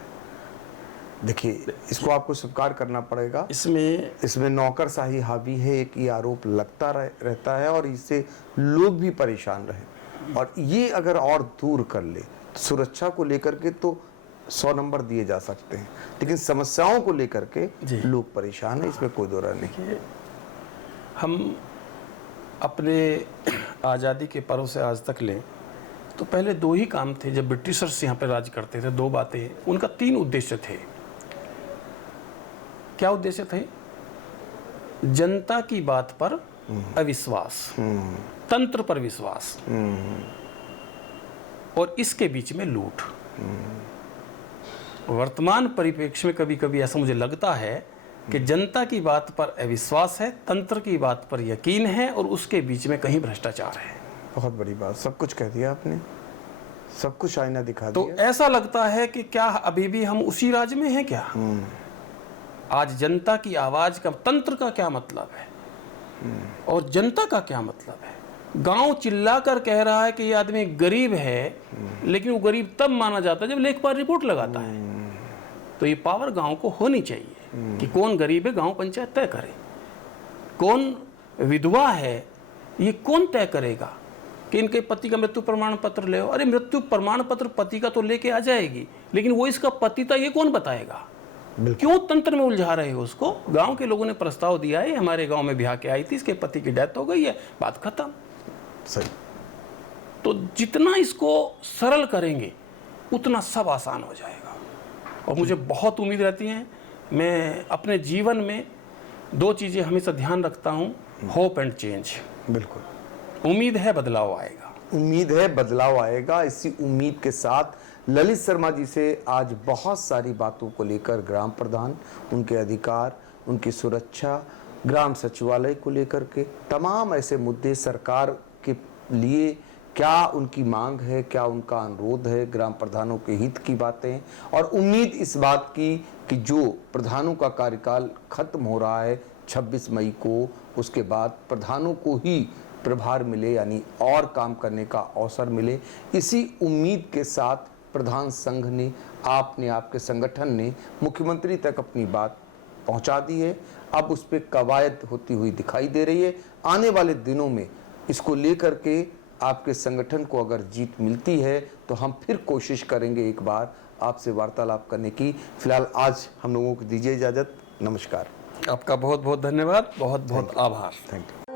देखिए, इसको आपको स्वीकार करना पड़ेगा। इसमें नौकरशाही हावी है, एक ये आरोप लगता रहता है और इससे लोग भी परेशान रहे। और ये अगर और दूर कर ले, सुरक्षा को लेकर के तो 100 नंबर दिए जा सकते हैं, लेकिन समस्याओं को लेकर के लोग परेशान है, इसमें कोई दो राय नहीं। हम अपने आज़ादी के पर्व से आज तक लें तो पहले 2 ही काम थे जब ब्रिटिशर्स यहाँ पे राज करते थे, 2 बातें, उनका 3 उद्देश्य थे। क्या उद्देश्य थे? जनता की बात पर अविश्वास, तंत्र पर विश्वास और इसके बीच में लूट। वर्तमान परिप्रेक्ष्य में कभी कभी ऐसा मुझे लगता है कि जनता की बात पर अविश्वास है, तंत्र की बात पर यकीन है और उसके बीच में कहीं भ्रष्टाचार है। बहुत बड़ी बात, सब कुछ कह दिया आपने, सब कुछ आईना दिखा तो दिया। ऐसा लगता है कि क्या अभी भी हम उसी राज्य में हैं क्या? आज जनता की आवाज का, तंत्र का क्या मतलब है और जनता का क्या मतलब है? गांव चिल्लाकर कह रहा है कि ये आदमी गरीब है, लेकिन वो गरीब तब माना जाता है जब लेखपाल रिपोर्ट लगाता है। तो ये पावर गांव को होनी चाहिए कि कौन गरीब है, गांव पंचायत तय करे। कौन विधवा है, ये कौन तय करेगा कि इनके पति का मृत्यु प्रमाण पत्र ले। अरे मृत्यु प्रमाण पत्र पति का तो लेके आ जाएगी, लेकिन वो इसका पति था ये कौन बताएगा? क्यों तंत्र में उलझा रहे हो उसको? गांव के लोगों ने प्रस्ताव दिया है, हमारे गांव में ब्याह के आई थी, इसके पति की डेथ हो गई है, बात खत्म। सही। तो जितना इसको सरल करेंगे उतना सब आसान हो जाएगा। और मुझे बहुत उम्मीद रहती है। मैं अपने जीवन में 2 चीज़ें हमेशा ध्यान रखता हूँ, होप एंड चेंज। बिल्कुल, उम्मीद है बदलाव आएगा, उम्मीद है बदलाव आएगा। इसी उम्मीद के साथ ललित शर्मा जी से आज बहुत सारी बातों को लेकर, ग्राम प्रधान, उनके अधिकार, उनकी सुरक्षा, ग्राम सचिवालय को लेकर के तमाम ऐसे मुद्दे, सरकार के लिए क्या उनकी मांग है, क्या उनका अनुरोध है, ग्राम प्रधानों के हित की बातें और उम्मीद इस बात की कि जो प्रधानों का कार्यकाल खत्म हो रहा है 26 मई को, उसके बाद प्रधानों को ही प्रभार मिले, यानी और काम करने का अवसर मिले। इसी उम्मीद के साथ प्रधान संघ ने, आपने, आपके संगठन ने मुख्यमंत्री तक अपनी बात पहुंचा दी है। अब उस पर कवायद होती हुई दिखाई दे रही है। आने वाले दिनों में इसको लेकर के आपके संगठन को अगर जीत मिलती है तो हम फिर कोशिश करेंगे एक बार आपसे वार्तालाप करने की। फिलहाल आज हम लोगों को दीजिए इजाजत। नमस्कार। आपका बहुत बहुत धन्यवाद, बहुत बहुत आभार। Thank you.